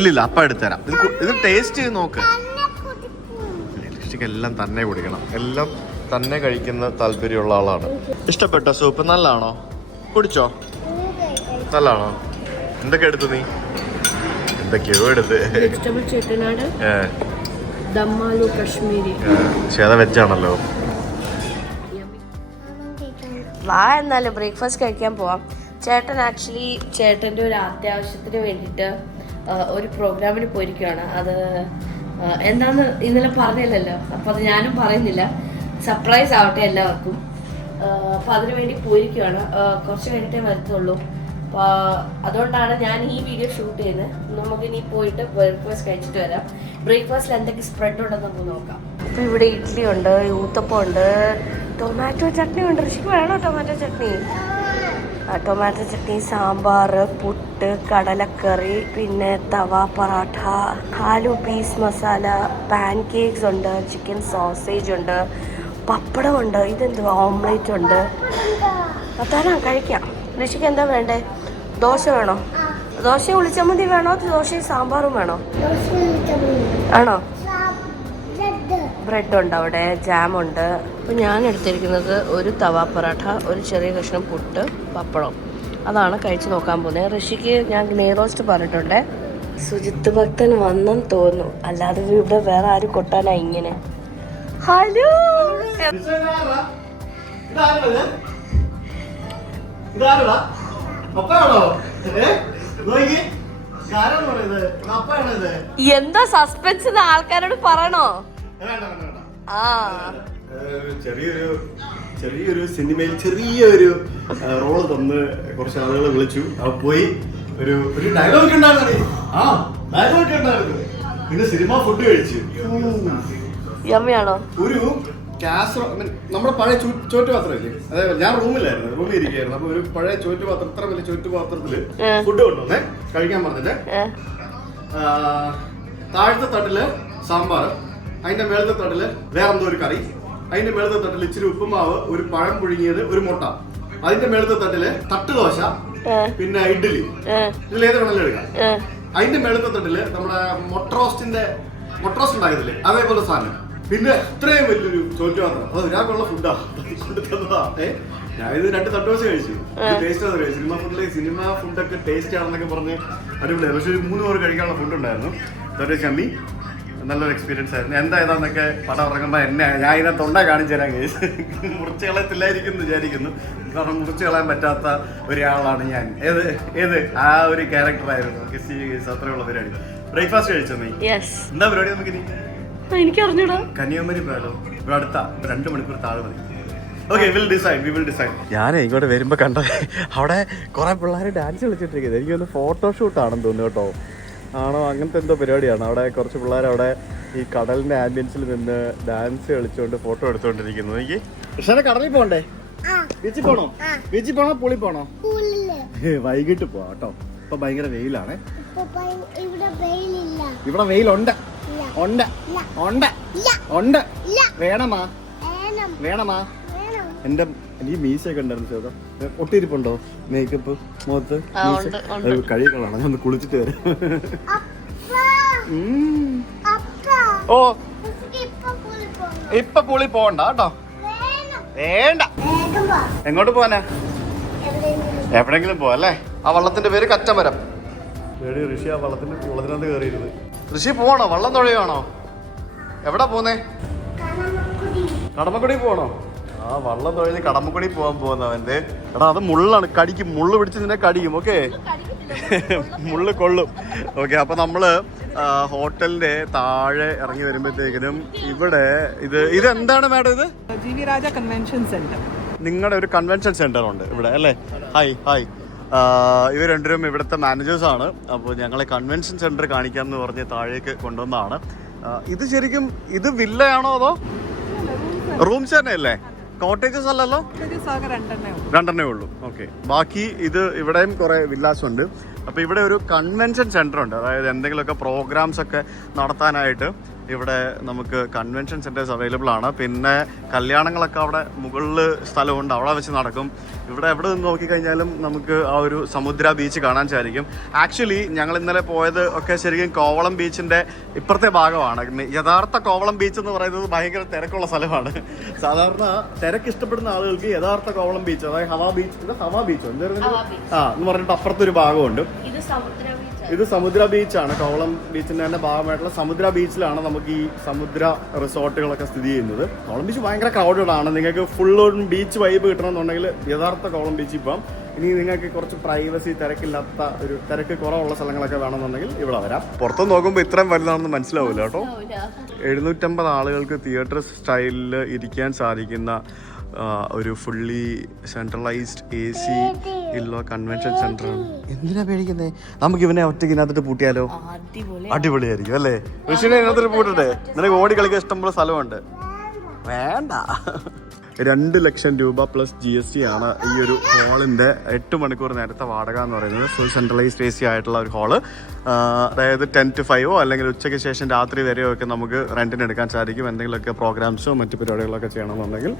ഇല്ല അപ്പ എടുത്തുതരാം. ഇത് ടേസ്റ്റ് ചെയ്ത് നോക്ക്. ഋഷിക്ക് എല്ലാം തന്നെ കുടിക്കണം, എല്ലാം തന്നെ കഴിക്കുന്ന താല്പര്യമുള്ള ആളാണ്. ഇഷ്ടപ്പെട്ട സൂപ്പ് നല്ലതാണോ? കുടിച്ചോ? നല്ലതാണോ? എന്തൊക്കെ എടുത്തു നീ? എന്തൊക്കെയോ എടുത്ത്. വെജിറ്റബിൾ ചെട്ടിനാട്, ദമ്മാലു കശ്മീരി. ചേത വെജാണല്ലോ. വാ എന്നാലും ബ്രേക്ക്ഫാസ്റ്റ് കഴിക്കാൻ പോവാം. ചേട്ടൻ്റെ ഒരു അത്യാവശ്യത്തിന് വേണ്ടിയിട്ട് ഒരു പ്രോഗ്രാമിന് പോയിരിക്കുകയാണ്. അത് എന്താന്ന് ഇന്നലെ പറഞ്ഞില്ലല്ലോ, അപ്പം അത് ഞാനും പറയുന്നില്ല. സർപ്രൈസ് ആവട്ടെ എല്ലാവർക്കും. അപ്പം അതിനു വേണ്ടി പോയിരിക്കുകയാണ്. കുറച്ച് കഴിഞ്ഞിട്ടേ വരത്തുള്ളൂ. അപ്പോൾ അതുകൊണ്ടാണ് ഞാൻ ഈ വീഡിയോ ഷൂട്ട് ചെയ്യുന്നത്. നമുക്കിനി പോയിട്ട് ബ്രേക്ക്ഫാസ്റ്റ് കഴിച്ചിട്ട് വരാം. ബ്രേക്ക്ഫാസ്റ്റിൽ എന്തൊക്കെ സ്പ്രെഡ് ഉണ്ടെന്ന് നമുക്ക് നോക്കാം. അപ്പോൾ ഇവിടെ ഇഡ്ഡലി ഉണ്ട്, ഊത്തപ്പം ഉണ്ട്, ടൊമാറ്റോ ചട്നി ഉണ്ട്. ഋഷിക്ക് വേണോ ടൊമാറ്റോ ചട്നി? ടൊമാറ്റോ ചട്നി, സാമ്പാർ, പുട്ട്, കടലക്കറി, പിന്നെ tawa parotta, aloo peas masala, pancakes ഉണ്ട്, ചിക്കൻ സോസേജ് ഉണ്ട്, പപ്പടമുണ്ട്, ഇതെന്തുവാ ഓംലേറ്റ് ഉണ്ട്. തരാം, കഴിക്കാം. ഋഷിക്ക് എന്താ വേണ്ടേ? ദോശ വേണോ? ദോശ ഉള്ളിച്ചമ്മന്തി വേണോ? ദോശയും സാമ്പാറും വേണോ? ആണോ? ബ്രെഡ് ഉണ്ട്, അവിടെ ജാമുണ്ട്. അപ്പോൾ ഞാൻ എടുത്തിരിക്കുന്നത് ഒരു തവ പൊറോട്ട, ഒരു ചെറിയ കഷ്ണം പുട്ട്, പപ്പടം. അതാണ് കഴിച്ച് നോക്കാൻ പോകുന്നത്. ഋഷിക്ക് ഞാൻ നെയ് റോസ്റ്റ് പറഞ്ഞിട്ടുണ്ട്. സുജിത്ത് ഭക്തൻ വന്നെന്ന് തോന്നുന്നു, അല്ലാതെ ഇവിടെ വേറെ ആരും കൊട്ടാനാ ഇങ്ങനെ. ഹലോ, എന്താ സസ്പെൻസ് ആൾക്കാരോട് പറയണോ? ചെറിയൊരു സിനിമയിൽ ചെറിയൊരു റോള് തന്ന് കുറച്ച് ആളുകൾ വിളിച്ചു. അപ്പൊ പോയി ഒരു ഡയലോഗ് ഉണ്ടായിരുന്നു. പിന്നെ സിനിമ ഫുഡ് കഴിച്ചു. യമ്മിയാണോ? ഒരു നമ്മുടെ പഴയ ചോറ്റുപാത്രമില്ലേ, അതായത് ഞാൻ റൂമിൽ ഇരിക്കുകയായിരുന്നു. അപ്പൊ ഒരു പഴയ ചോറ്റുപാത്രം, ഇത്ര വലിയ ചോറ്റുപാത്രത്തില് ഫുഡ് കൊണ്ടുവന്നേ കഴിക്കാൻ പറഞ്ഞിട്ട്. താഴത്തെ തട്ടില് സാമ്പാർ, അതിന്റെ മേളത്തെ തട്ടില് വേറെന്തോ ഒരു കറി, അതിന്റെ മേളത്തെ തട്ടില് ഇച്ചിരി ഉപ്പുമാവ്, ഒരു പഴം പുഴുങ്ങിയത്, ഒരു മുട്ട, അതിന്റെ മേളത്തെ തട്ടില് തട്ടുദോശ, പിന്നെ ഇഡ്ഡലി. ഇതിലേത് വേണമെങ്കിലും എടുക്കാം. അതിന്റെ മേളത്തെ തട്ടില് നമ്മുടെ മൊട്ടറോസ്റ്റ് ഉണ്ടാകത്തില്ലേ, അതേപോലെ സാധനം. പിന്നെ ഇത്രയും വലിയൊരു ചോറ്റുപാത്രം, അത് ഒരാൾക്കുള്ള ഫുഡാ. ഞാനിത് 2 തട്ടുദോശ കഴിച്ചു. ടേസ്റ്റ് ആണ് കഴിച്ചു. സിനിമ ഫുഡൊക്കെ ടേസ്റ്റ് ആണെന്നൊക്കെ പറഞ്ഞ് അടിപൊളിയാണ്. പക്ഷെ ഒരു 3 പേർ കഴിക്കാനുള്ള ഫുഡ് ഉണ്ടായിരുന്നു. അതൊരു ഷമ്മി നല്ലൊരു എക്സ്പീരിയൻസ് ആയിരുന്നു. എന്തായതാന്നൊക്കെ പടം ഇറങ്ങുമ്പോൾ ഞാൻ ഇതിനെ തൊണ്ട കാണിച്ചു തരാൻ കഴിച്ചു. മുറിച്ച് കളയത്തില്ലായിരിക്കും എന്ന് വിചാരിക്കുന്നു. കാരണം മുറിച്ച് കളയാൻ പറ്റാത്ത ഒരാളാണ് ഞാൻ. ഏത് ആ ഒരു ക്യാരക്ടറായിരുന്നു. കേസ് അത്രയുള്ള പരിപാടി. ബ്രേക്ക്ഫാസ്റ്റ് കഴിച്ചോ നീ? എന്താ പരിപാടി? നമുക്ക് ഇനി എനിക്ക് അറിഞ്ഞൂടാ. കന്യാകുമാരി പോയാലോ? ഇവിടെ അടുത്ത 2 മണിക്കൂർ താഴെ മതി. ഞാൻ ഇങ്ങോട്ട് വരുമ്പോ കണ്ട അവിടെ കുറെ പിള്ളേർ ഡാൻസ് കളിച്ചിട്ടിരിക്കുന്നത്. എനിക്കൊന്ന് ഫോട്ടോഷൂട്ടാണെന്ന് തോന്നുന്നു കേട്ടോ. ആണോ? അങ്ങനത്തെ എന്തോ പരിപാടിയാണ്. അവിടെ കുറച്ച് പിള്ളേർ അവിടെ ഈ കടലിന്റെ ആംബിയൻസിൽ നിന്ന് ഡാൻസ് കളിച്ചുകൊണ്ട് ഫോട്ടോ എടുത്തുകൊണ്ടിരിക്കുന്നു. എനിക്ക് പക്ഷേ കടലിൽ പോകണ്ടേ? ബീച്ചിൽ പോണോ? ബീച്ചിൽ പോണോ പുളി പോണോ? വൈകിട്ട് പോവാ കേട്ടോ. ഇപ്പൊ ഭയങ്കര വെയിലാണ്. ഇവിടെ വെയിലുണ്ട്. ഉണ്ട് ഉണ്ട് ഉണ്ട്. വേണമാ വേണമാ. എന്റെ എനിക്ക് മീശയൊക്കെ ഉണ്ടായിരുന്നു ചേട്ടാ. ഒട്ടിരിപ്പുണ്ടോ മേക്കപ്പ് മുഖത്ത്? കഴികളാണ്. ഞാൻ ഒന്ന് കുളിച്ചിട്ട് വരാം. ഓ ഇപ്പൊ പുളി പോകണ്ട കേട്ടോ. വേണ്ട. എങ്ങോട്ട് പോവാനാ? എവിടെങ്കിലും പോവല്ലേ? ആ വള്ളത്തിന്റെ പേര് കറ്റമരം. ഋഷി ആ വള്ളത്തിനകത്ത് കയറിയിരുന്നത്. ഋഷി പോവാണോ? വള്ളം തുഴയാണോ? എവിടെ പോന്നേ? കടമക്കുടി പോണോ? ആ വള്ളം തുഴഞ്ഞ് കടമക്കുടി പോകാൻ പോകുന്നവന്റെ. എടാ അത് മുള്ളാണ്. കടിക്കും. മുള്ളു പിടിച്ച് നിന്നെ കടിക്കും. ഓക്കെ, മുള്ളു കൊള്ളും. ഓക്കെ, അപ്പൊ നമ്മള് ഹോട്ടലിന്റെ താഴെ ഇറങ്ങി വരുമ്പോഴത്തേക്കിനും ഇവിടെ ഇത് എന്താണ് മാഡം? ഇത് GV രാജ കൺവെൻഷൻ സെന്റർ. നിങ്ങളുടെ ഒരു കൺവെൻഷൻ സെന്റർ ഉണ്ട് ഇവിടെ അല്ലേ? ഹായ്. ഇവർ രണ്ടുപേരും ഇവിടുത്തെ മാനേജേഴ്സ് ആണ്. അപ്പോൾ ഞങ്ങളെ കൺവെൻഷൻ സെന്റർ കാണിക്കാമെന്ന് പറഞ്ഞ് താഴേക്ക് കൊണ്ടുവന്നതാണ്. ഇത് ശരിക്കും ഇത് വില്ലയാണോ അതോ റൂംസ് തന്നെ അല്ലേ? കോട്ടേജസ് അല്ലല്ലോ? 2 ഉള്ളൂ. ഓക്കെ, ബാക്കി ഇത് ഇവിടെയും കുറെ വില്ലാസ് ഉണ്ട്. അപ്പോൾ ഇവിടെ ഒരു കൺവെൻഷൻ സെന്റർ ഉണ്ട്. അതായത് എന്തെങ്കിലുമൊക്കെ പ്രോഗ്രാംസ് ഒക്കെ നടത്താനായിട്ട് ഇവിടെ നമുക്ക് കൺവെൻഷൻ സെന്റേഴ്സ് അവൈലബിൾ ആണ്. പിന്നെ കല്യാണങ്ങളൊക്കെ അവിടെ മുകളിൽ സ്ഥലമുണ്ട്, അവിടെ വെച്ച് നടക്കും. ഇവിടെ എവിടെ നിന്ന് നോക്കിക്കഴിഞ്ഞാലും നമുക്ക് ആ ഒരു സമുദ്ര ബീച്ച് കാണാൻ സാധിക്കും. ആക്ച്വലി ഞങ്ങൾ ഇന്നലെ പോയത് ഒക്കെ ശരിക്കും കോവളം ബീച്ചിന്റെ ഇപ്പുറത്തെ ഭാഗമാണ്. യഥാർത്ഥ കോവളം ബീച്ച് എന്ന് പറയുന്നത് ഭയങ്കര തിരക്കുള്ള സ്ഥലമാണ്. സാധാരണ തിരക്ക് ഇഷ്ടപ്പെടുന്ന ആളുകൾക്ക് യഥാർത്ഥ കോവളം ബീച്ച്, അതായത് ഹവാ ബീച്ചോ എന്ന് പറഞ്ഞിട്ട് അപ്പുറത്തൊരു ഭാഗമുണ്ട്. ഇത് സമുദ്ര ബീച്ചാണ്. കോവളം ബീച്ചിന്റെ തന്നെ ഭാഗമായിട്ടുള്ള സമുദ്ര ബീച്ചിലാണ് നമുക്ക് ഈ സമുദ്ര റിസോർട്ടുകളൊക്കെ സ്ഥിതി ചെയ്യുന്നത്. കോവളം ബീച്ച് ഭയങ്കര ക്രൗഡഡ് ആണ്. നിങ്ങൾക്ക് ഫുൾ ഒരു ബീച്ച് വൈബ് കിട്ടണമെന്നുണ്ടെങ്കിൽ യഥാർത്ഥ കോവളം ബീച്ചിൽ പോകാം. ഇനി നിങ്ങൾക്ക് കുറച്ച് പ്രൈവസി, തിരക്കില്ലാത്ത ഒരു തിരക്ക് കുറവുള്ള സ്ഥലങ്ങളൊക്കെ വേണമെന്നുണ്ടെങ്കിൽ ഇവിടെ വരാം. പുറത്ത് നോക്കുമ്പോൾ ഇത്രയും വലുതാണെന്ന് മനസ്സിലാവില്ല കേട്ടോ. 750 ആളുകൾക്ക് തിയേറ്റർ സ്റ്റൈലിൽ ഇരിക്കാൻ സാധിക്കുന്ന ഒരു ഫുള്ളി സെൻട്രലൈസ്ഡ് AC ഉള്ള കൺവെൻഷൻ സെന്റർ ആണ്. എന്തിനാ പേടിക്കുന്നേ? നമുക്ക് ഇവനെ ഒറ്റയ്ക്ക് ഇതിനകത്തിട്ട് പൂട്ടിയാലോ? അടിപൊളിയായിരിക്കും അല്ലേ? ഋഷിനെ ഇതിനകത്തിട്ട് പൂട്ടട്ടെ? നിനക്ക് ഓടി കളിക്കാൻ ഇഷ്ടംപോലെ സ്ഥലമുണ്ട്. വേണ്ട. 2 ലക്ഷം രൂപ പ്ലസ് GST ആണ് ഈ ഒരു ഹാളിന്റെ 8 മണിക്കൂർ നേരത്തെ വാടക എന്ന് പറയുന്നത്. ഫുൾ സെൻട്രലൈസ്ഡ് AC ആയിട്ടുള്ള ഒരു ഹാള്. അതായത് 10 to 5 അല്ലെങ്കിൽ ഉച്ചയ്ക്ക് ശേഷം രാത്രി വരെയോ ഒക്കെ നമുക്ക് റെന്റിന് എടുക്കാൻ സാധിക്കും. എന്തെങ്കിലുമൊക്കെ പ്രോഗ്രാംസോ മറ്റു പരിപാടികളൊക്കെ ചെയ്യണമെന്നുണ്ടെങ്കിൽ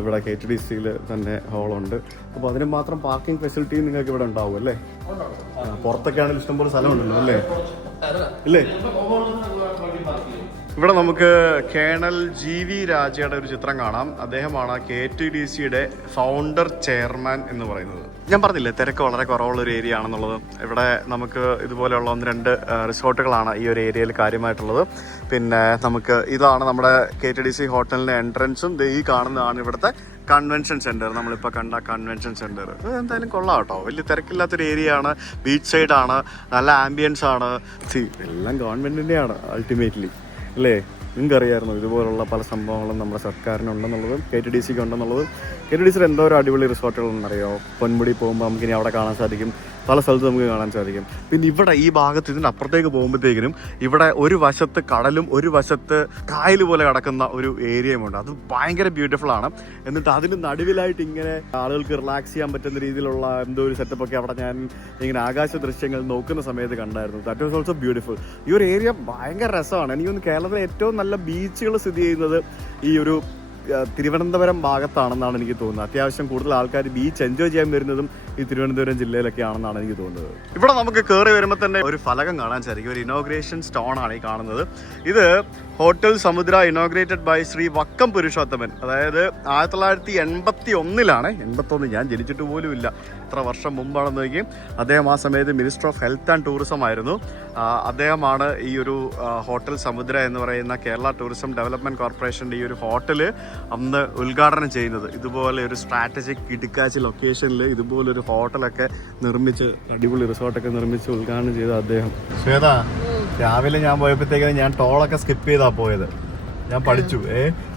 ഇവിടെ KTDCയിൽ തന്നെ ഹാളുണ്ട്. അപ്പോൾ അതിന് മാത്രം പാർക്കിംഗ് ഫെസിലിറ്റി നിങ്ങൾക്ക് ഇവിടെ ഉണ്ടാവും അല്ലേ? പുറത്തൊക്കെ ആണെങ്കിൽ ഇഷ്ടംപോലെ സ്ഥലമുണ്ടല്ലോ അല്ലേ? ഇല്ലേ? ഇവിടെ നമുക്ക് കേണൽ GV രാജയുടെ ഒരു ചിത്രം കാണാം. അദ്ദേഹമാണ് KTDCയുടെ ഫൗണ്ടർ ചെയർമാൻ എന്ന് പറയുന്നത്. ഞാൻ പറഞ്ഞില്ലേ തിരക്ക് വളരെ കുറവുള്ള ഒരു ഏരിയ ആണെന്നുള്ളത്. ഇവിടെ നമുക്ക് ഇതുപോലെയുള്ള 1-2 റിസോർട്ടുകളാണ് ഈ ഒരു ഏരിയയിൽ കാര്യമായിട്ടുള്ളത്. പിന്നെ നമുക്ക് ഇതാണ് നമ്മുടെ KTDC ഹോട്ടലിൻ്റെ എൻട്രൻസും. ഈ കാണുന്നതാണ് ഇവിടുത്തെ കൺവെൻഷൻ സെന്റർ. നമ്മളിപ്പോൾ കണ്ട കൺവെൻഷൻ സെന്റർ എന്തായാലും കൊള്ളാം കേട്ടോ. വലിയ തിരക്കില്ലാത്തൊരു ഏരിയ ആണ്. ബീച്ച് സൈഡാണ്, നല്ല ആംബിയൻസ് ആണ്. എല്ലാം ഗവൺമെന്റിൻ്റെയാണ് അൾട്ടിമേറ്റ്ലി അല്ലേ? നിങ്ങൾക്കറിയായിരുന്നു ഇതുപോലുള്ള പല സംഭവങ്ങളും നമ്മുടെ സർക്കാരിനുണ്ടെന്നുള്ളതും KTDCക്ക് ഉണ്ടെന്നുള്ളതും. KTDCയിൽ എന്തോ ഒരു അടിപൊളി റിസോർട്ടുകളുണ്ടെന്നറിയോ? പൊന്മുടി പോകുമ്പോൾ നമുക്കിനി അവിടെ കാണാൻ സാധിക്കും. പല സ്ഥലത്ത് നമുക്ക് കാണാൻ സാധിക്കും. പിന്നെ ഇവിടെ ഈ ഭാഗത്ത് ഇതിൻ്റെ അപ്പുറത്തേക്ക് പോകുമ്പോഴത്തേക്കിനും ഇവിടെ ഒരു വശത്ത് കടലും ഒരു വശത്ത് കായൽ പോലെ കിടക്കുന്ന ഒരു ഏരിയയുമുണ്ട്. അത് ഭയങ്കര ബ്യൂട്ടിഫുൾ ആണ്. എന്നിട്ട് അതിന് നടുവിലായിട്ട് ഇങ്ങനെ ആളുകൾക്ക് റിലാക്സ് ചെയ്യാൻ പറ്റുന്ന രീതിയിലുള്ള എന്തോ ഒരു സെറ്റപ്പൊക്കെ അവിടെ ഞാൻ ഇങ്ങനെ ആകാശ ദൃശ്യങ്ങൾ നോക്കുന്ന സമയത്ത് കണ്ടായിരുന്നു. That was also beautiful. ഈ ഒരു ഏരിയ ഭയങ്കര രസമാണ്. എനിക്ക് തോന്നുന്നു കേരളത്തിലെ ഏറ്റവും നല്ല ബീച്ചുകൾ സ്ഥിതി ചെയ്യുന്നത് ഈ ഒരു തിരുവനന്തപുരം ഭാഗത്താണെന്നാണ് എനിക്ക് തോന്നുന്നത്. അത്യാവശ്യം കൂടുതൽ ആൾക്കാർ ബീച്ച് എൻജോയ് ചെയ്യാൻ വരുന്നതും ഈ തിരുവനന്തപുരം ജില്ലയിലൊക്കെ ആണെന്നാണ് എനിക്ക് തോന്നുന്നത്. ഇവിടെ നമുക്ക് കയറി വരുമ്പോൾ തന്നെ ഒരു ഫലകം കാണാൻ സാധിക്കും. ഒരു ഇനോഗ്രേഷൻ സ്റ്റോൺ ആണ് ഈ കാണുന്നത്. ഇത് ഹോട്ടൽ സമുദ്ര ഇനോഗ്രേറ്റഡ് ബൈ ശ്രീ വക്കം പുരുഷോത്തമൻ. അതായത് 1981 81 ഞാൻ ജനിച്ചിട്ട് പോലും ഇല്ല, എത്ര വർഷം മുമ്പാണെന്ന് നോക്കി. അദ്ദേഹം ആ സമയത്ത് minister of health and tourism ആയിരുന്നു. അദ്ദേഹമാണ് ഈ ഒരു ഹോട്ടൽ സമുദ്ര എന്ന് പറയുന്ന കേരള ടൂറിസം ഡെവലപ്മെൻറ്റ് കോർപ്പറേഷൻ്റെ ഈ ഒരു ഹോട്ടൽ അന്ന് ഉദ്ഘാടനം ചെയ്യുന്നത്. ഇതുപോലെ ഒരു സ്ട്രാറ്റജിക് കിടുക്കാച്ചി ലൊക്കേഷനിൽ ഇതുപോലൊരു ഹോട്ടലൊക്കെ നിർമ്മിച്ച്, അടിപൊളി റിസോർട്ടൊക്കെ നിർമ്മിച്ച് ഉദ്ഘാടനം ചെയ്ത അദ്ദേഹം. ശ്വേത, രാവിലെ ഞാൻ പോയപ്പോഴത്തേക്കും ഞാൻ ടോളൊക്കെ സ്കിപ്പ് ചെയ്താ പോയത്. ഞാൻ പഠിച്ചു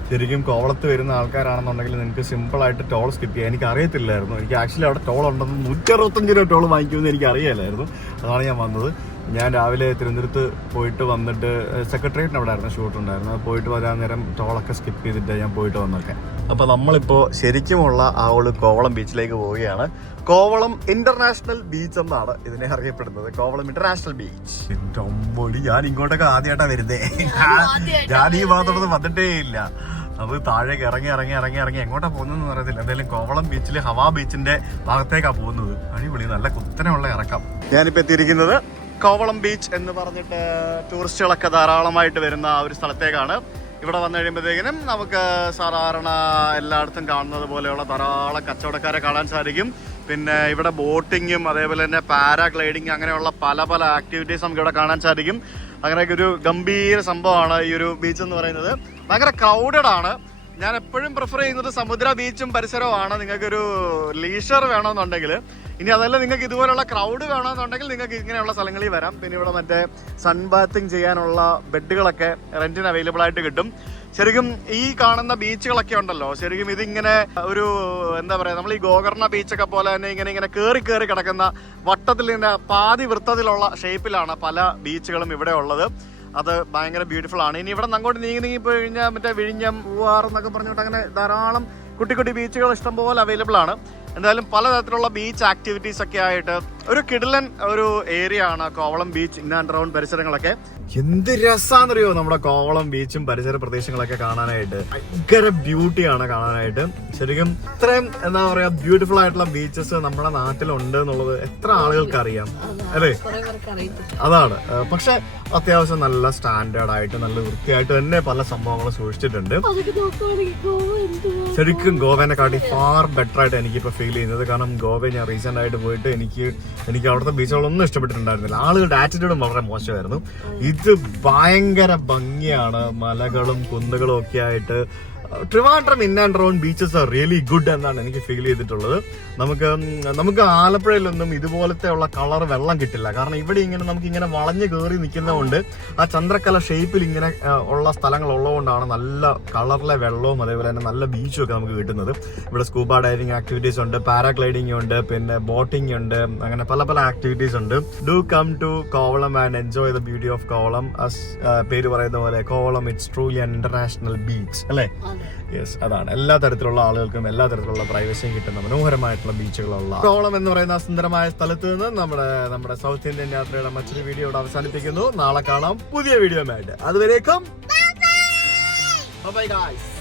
ശരിക്കും കോവളത്ത് വരുന്ന ആൾക്കാരാണെന്നുണ്ടെങ്കിൽ നിങ്ങൾക്ക് സിമ്പിളായിട്ട് ടോൾ സ്കിപ്പ് ചെയ്യാം. എനിക്ക് അറിയത്തില്ലായിരുന്നു. എനിക്ക് ആക്ച്വലി അവിടെ ടോൾ ഉണ്ടെന്ന് 165 രൂപ ടോൾ വാങ്ങിക്കുമെന്ന് എനിക്ക് അറിയില്ലായിരുന്നു. അതാണ് ഞാൻ വന്നത്. ഞാൻ രാവിലെ തിരുവനന്തപുരത്ത് പോയിട്ട് വന്നിട്ട് സെക്രട്ടേറിയറ്റിന് അവിടെ ആയിരുന്നു ഷൂട്ടുണ്ടായിരുന്നു. പോയിട്ട് വരാൻ നേരം ടോളൊക്കെ സ്കിപ്പ് ചെയ്തിട്ട് ഞാൻ പോയിട്ട് വന്നൊക്കെ. അപ്പോൾ നമ്മളിപ്പോൾ ശരിക്കുമുള്ള ആ ഒരു കോവളം ബീച്ചിലേക്ക് പോവുകയാണ്. കോവളം ഇന്റർനാഷണൽ ബീച്ച് എന്നാണ് ഇതിനെ അറിയപ്പെടുന്നത്. Kovalam international beach. എൻ്റെ അമ്മോടി, ഞാൻ ഇങ്ങോട്ടൊക്കെ ആദ്യമായിട്ടാണ് വരുന്നേ. ഞാൻ ഈ ഭാഗത്തോടൊന്നും വന്നിട്ടേ ഇല്ല. അത് താഴേക്ക് ഇറങ്ങി എങ്ങോട്ടാ പോകുന്നതെന്ന് അറിയത്തില്ല. എന്തായാലും കോവളം ബീച്ചിൽ ഹവാ ബീച്ചിന്റെ ഭാഗത്തേക്കാണ് പോകുന്നത്. അടിപൊളി, നല്ല കുത്തനെയുള്ള ഇറക്കം. ഞാനിപ്പോൾ എത്തിയിരിക്കുന്നത് കോവളം ബീച്ച് എന്ന് പറഞ്ഞിട്ട് ടൂറിസ്റ്റുകളൊക്കെ ധാരാളമായിട്ട് വരുന്ന ആ ഒരു സ്ഥലത്തേക്കാണ്. ഇവിടെ വന്നു കഴിയുമ്പോഴത്തേക്കിനും നമുക്ക് സാധാരണ എല്ലായിടത്തും കാണുന്നത് പോലെയുള്ള ധാരാളം കച്ചവടക്കാരെ കാണാൻ സാധിക്കും. പിന്നെ ഇവിടെ ബോട്ടിങ്ങും അതേപോലെ തന്നെ പാരാഗ്ലൈഡിങ് അങ്ങനെയുള്ള പല പല ആക്ടിവിറ്റീസ് നമുക്ക് ഇവിടെ കാണാൻ സാധിക്കും. അങ്ങനെയൊക്കെ ഒരു ഗംഭീര സംഭവമാണ് ഈ ഒരു ബീച്ച് എന്ന് പറയുന്നത്. ഭയങ്കര ക്രൗഡഡ് ആണ്. ഞാൻ എപ്പോഴും പ്രിഫർ ചെയ്യുന്നത് സമുദ്ര ബീച്ചും പരിസരവുമാണ്. നിങ്ങൾക്കൊരു ലീഷർ വേണമെന്നുണ്ടെങ്കിൽ, ഇനി അതല്ല നിങ്ങൾക്ക് ഇതുപോലുള്ള ക്രൗഡ് വേണമെന്നുണ്ടെങ്കിൽ നിങ്ങൾക്ക് ഇങ്ങനെയുള്ള സ്ഥലങ്ങളിൽ വരാം. പിന്നെ ഇവിടെ മറ്റേ സൺബാത്തിങ് ചെയ്യാനുള്ള ബെഡുകളൊക്കെ റെന്റിന് അവൈലബിൾ ആയിട്ട് കിട്ടും. ശരിക്കും ഈ കാണുന്ന ബീച്ചുകളൊക്കെ ഉണ്ടല്ലോ, ശരിക്കും ഇതിങ്ങനെ ഒരു എന്താ പറയുക, നമ്മൾ ഈ ഗോകർണ ബീച്ചൊക്കെ പോലെ തന്നെ ഇങ്ങനെ കയറി കിടക്കുന്ന വട്ടത്തിൽ ഇങ്ങനെ പാതി വൃത്തത്തിലുള്ള ഷേപ്പിലാണ് പല ബീച്ചുകളും ഇവിടെ ഉള്ളത്. അത് ഭയങ്കര ബ്യൂട്ടിഫുൾ ആണ്. ഇനി ഇവിടെ അങ്ങോട്ട് നീങ്ങി പോയി കഴിഞ്ഞാൽ മറ്റേ വിഴിഞ്ഞം, പൂവാർ എന്നൊക്കെ പറഞ്ഞിട്ട് അങ്ങനെ ധാരാളം കുട്ടി ബീച്ചുകൾ ഇഷ്ടംപോലെ അവൈലബിൾ ആണ്. എന്തായാലും പലതരത്തിലുള്ള ബീച്ച് ആക്ടിവിറ്റീസ് ഒക്കെ ആയിട്ട് ഒരു കിടിലൻ ഒരു ഏരിയ ആണ് Kovalam beach, in and around പരിസരങ്ങളൊക്കെ. എന്ത് രസാന്നറിയോ നമ്മുടെ കോവളം ബീച്ചും പരിസര പ്രദേശങ്ങളൊക്കെ കാണാനായിട്ട്. ഭയങ്കര ബ്യൂട്ടിയാണ് കാണാനായിട്ട്. ശരിക്കും ഇത്രയും എന്താ പറയാ ബ്യൂട്ടിഫുൾ ആയിട്ടുള്ള ബീച്ചസ് നമ്മുടെ നാട്ടിലുണ്ട് എന്നുള്ളത് എത്ര ആളുകൾക്ക് അറിയാം അല്ലേ? അതാണ്. പക്ഷെ അത്യാവശ്യം നല്ല സ്റ്റാൻഡേർഡ് ആയിട്ട് നല്ല വൃത്തിയായിട്ട് തന്നെ പല സംഭവങ്ങളും സൂക്ഷിച്ചിട്ടുണ്ട്. ശരിക്കും ഗോവനെ കാട്ടി ഫാർ ബെറ്റർ ആയിട്ട് എനിക്കിപ്പോ ഫീൽ ചെയ്യുന്നത്. കാരണം ഗോവ ഞാൻ റീസെന്റ് ആയിട്ട് പോയിട്ട് എനിക്ക് അവിടുത്തെ ബീച്ചുകളൊന്നും ഇഷ്ടപ്പെട്ടിട്ടുണ്ടായിരുന്നില്ല. ആളുകളുടെ ആറ്റിറ്റ്യൂഡും വളരെ മോശമായിരുന്നു. ഇത് ഭയങ്കര ഭംഗിയാണ്, മലകളും കുന്നുകളും ഒക്കെ ആയിട്ട്. Trivandrum in and around beaches are really good എന്നാണ് എനിക്ക് ഫീൽ ചെയ്തിട്ടുള്ളത്. നമുക്ക് ആലപ്പുഴയിലൊന്നും ഇതുപോലത്തെ ഉള്ള കളർ വെള്ളം കിട്ടില്ല. കാരണം ഇവിടെ ഇങ്ങനെ നമുക്ക് ഇങ്ങനെ വളഞ്ഞു കയറി നിൽക്കുന്നതുകൊണ്ട് ആ ചന്ദ്രക്കല ഷേപ്പിൽ ഇങ്ങനെ ഉള്ള സ്ഥലങ്ങൾ ഉള്ളതുകൊണ്ടാണ് നല്ല കളറിലെ വെള്ളവും അതേപോലെ തന്നെ നല്ല ബീച്ചും ഒക്കെ നമുക്ക് കിട്ടുന്നത്. ഇവിടെ സ്കൂബ ഡൈവിംഗ് ആക്ടിവിറ്റീസ് ഉണ്ട്, പാരാഗ്ലൈഡിംഗ് ഉണ്ട്, പിന്നെ ബോട്ടിംഗ് ഉണ്ട്, അങ്ങനെ പല പല ആക്ടിവിറ്റീസ് ഉണ്ട്. Do come to Kovalam and enjoy the beauty of Kovalam. പേര് പറയുന്ന പോലെ Kovalam it's truly an international beach അല്ലേ? യെസ്, അതാണ്. എല്ലാ തരത്തിലുള്ള ആളുകൾക്കും എല്ലാ തരത്തിലുള്ള പ്രൈവസിയും കിട്ടുന്ന മനോഹരമായിട്ടുള്ള ബീച്ചുകളുള്ള കോവളം എന്ന് പറയുന്ന സുന്ദരമായ സ്ഥലത്ത് നിന്ന് നമ്മുടെ സൗത്ത് ഇന്ത്യൻ യാത്രയുടെ മറ്റൊരു വീഡിയോ ഇവിടെ അവസാനിപ്പിക്കുന്നു. നാളെ കാണാം പുതിയ വീഡിയോ ആയിട്ട്. അതുവരേക്കും ബൈ ഗൈസ്.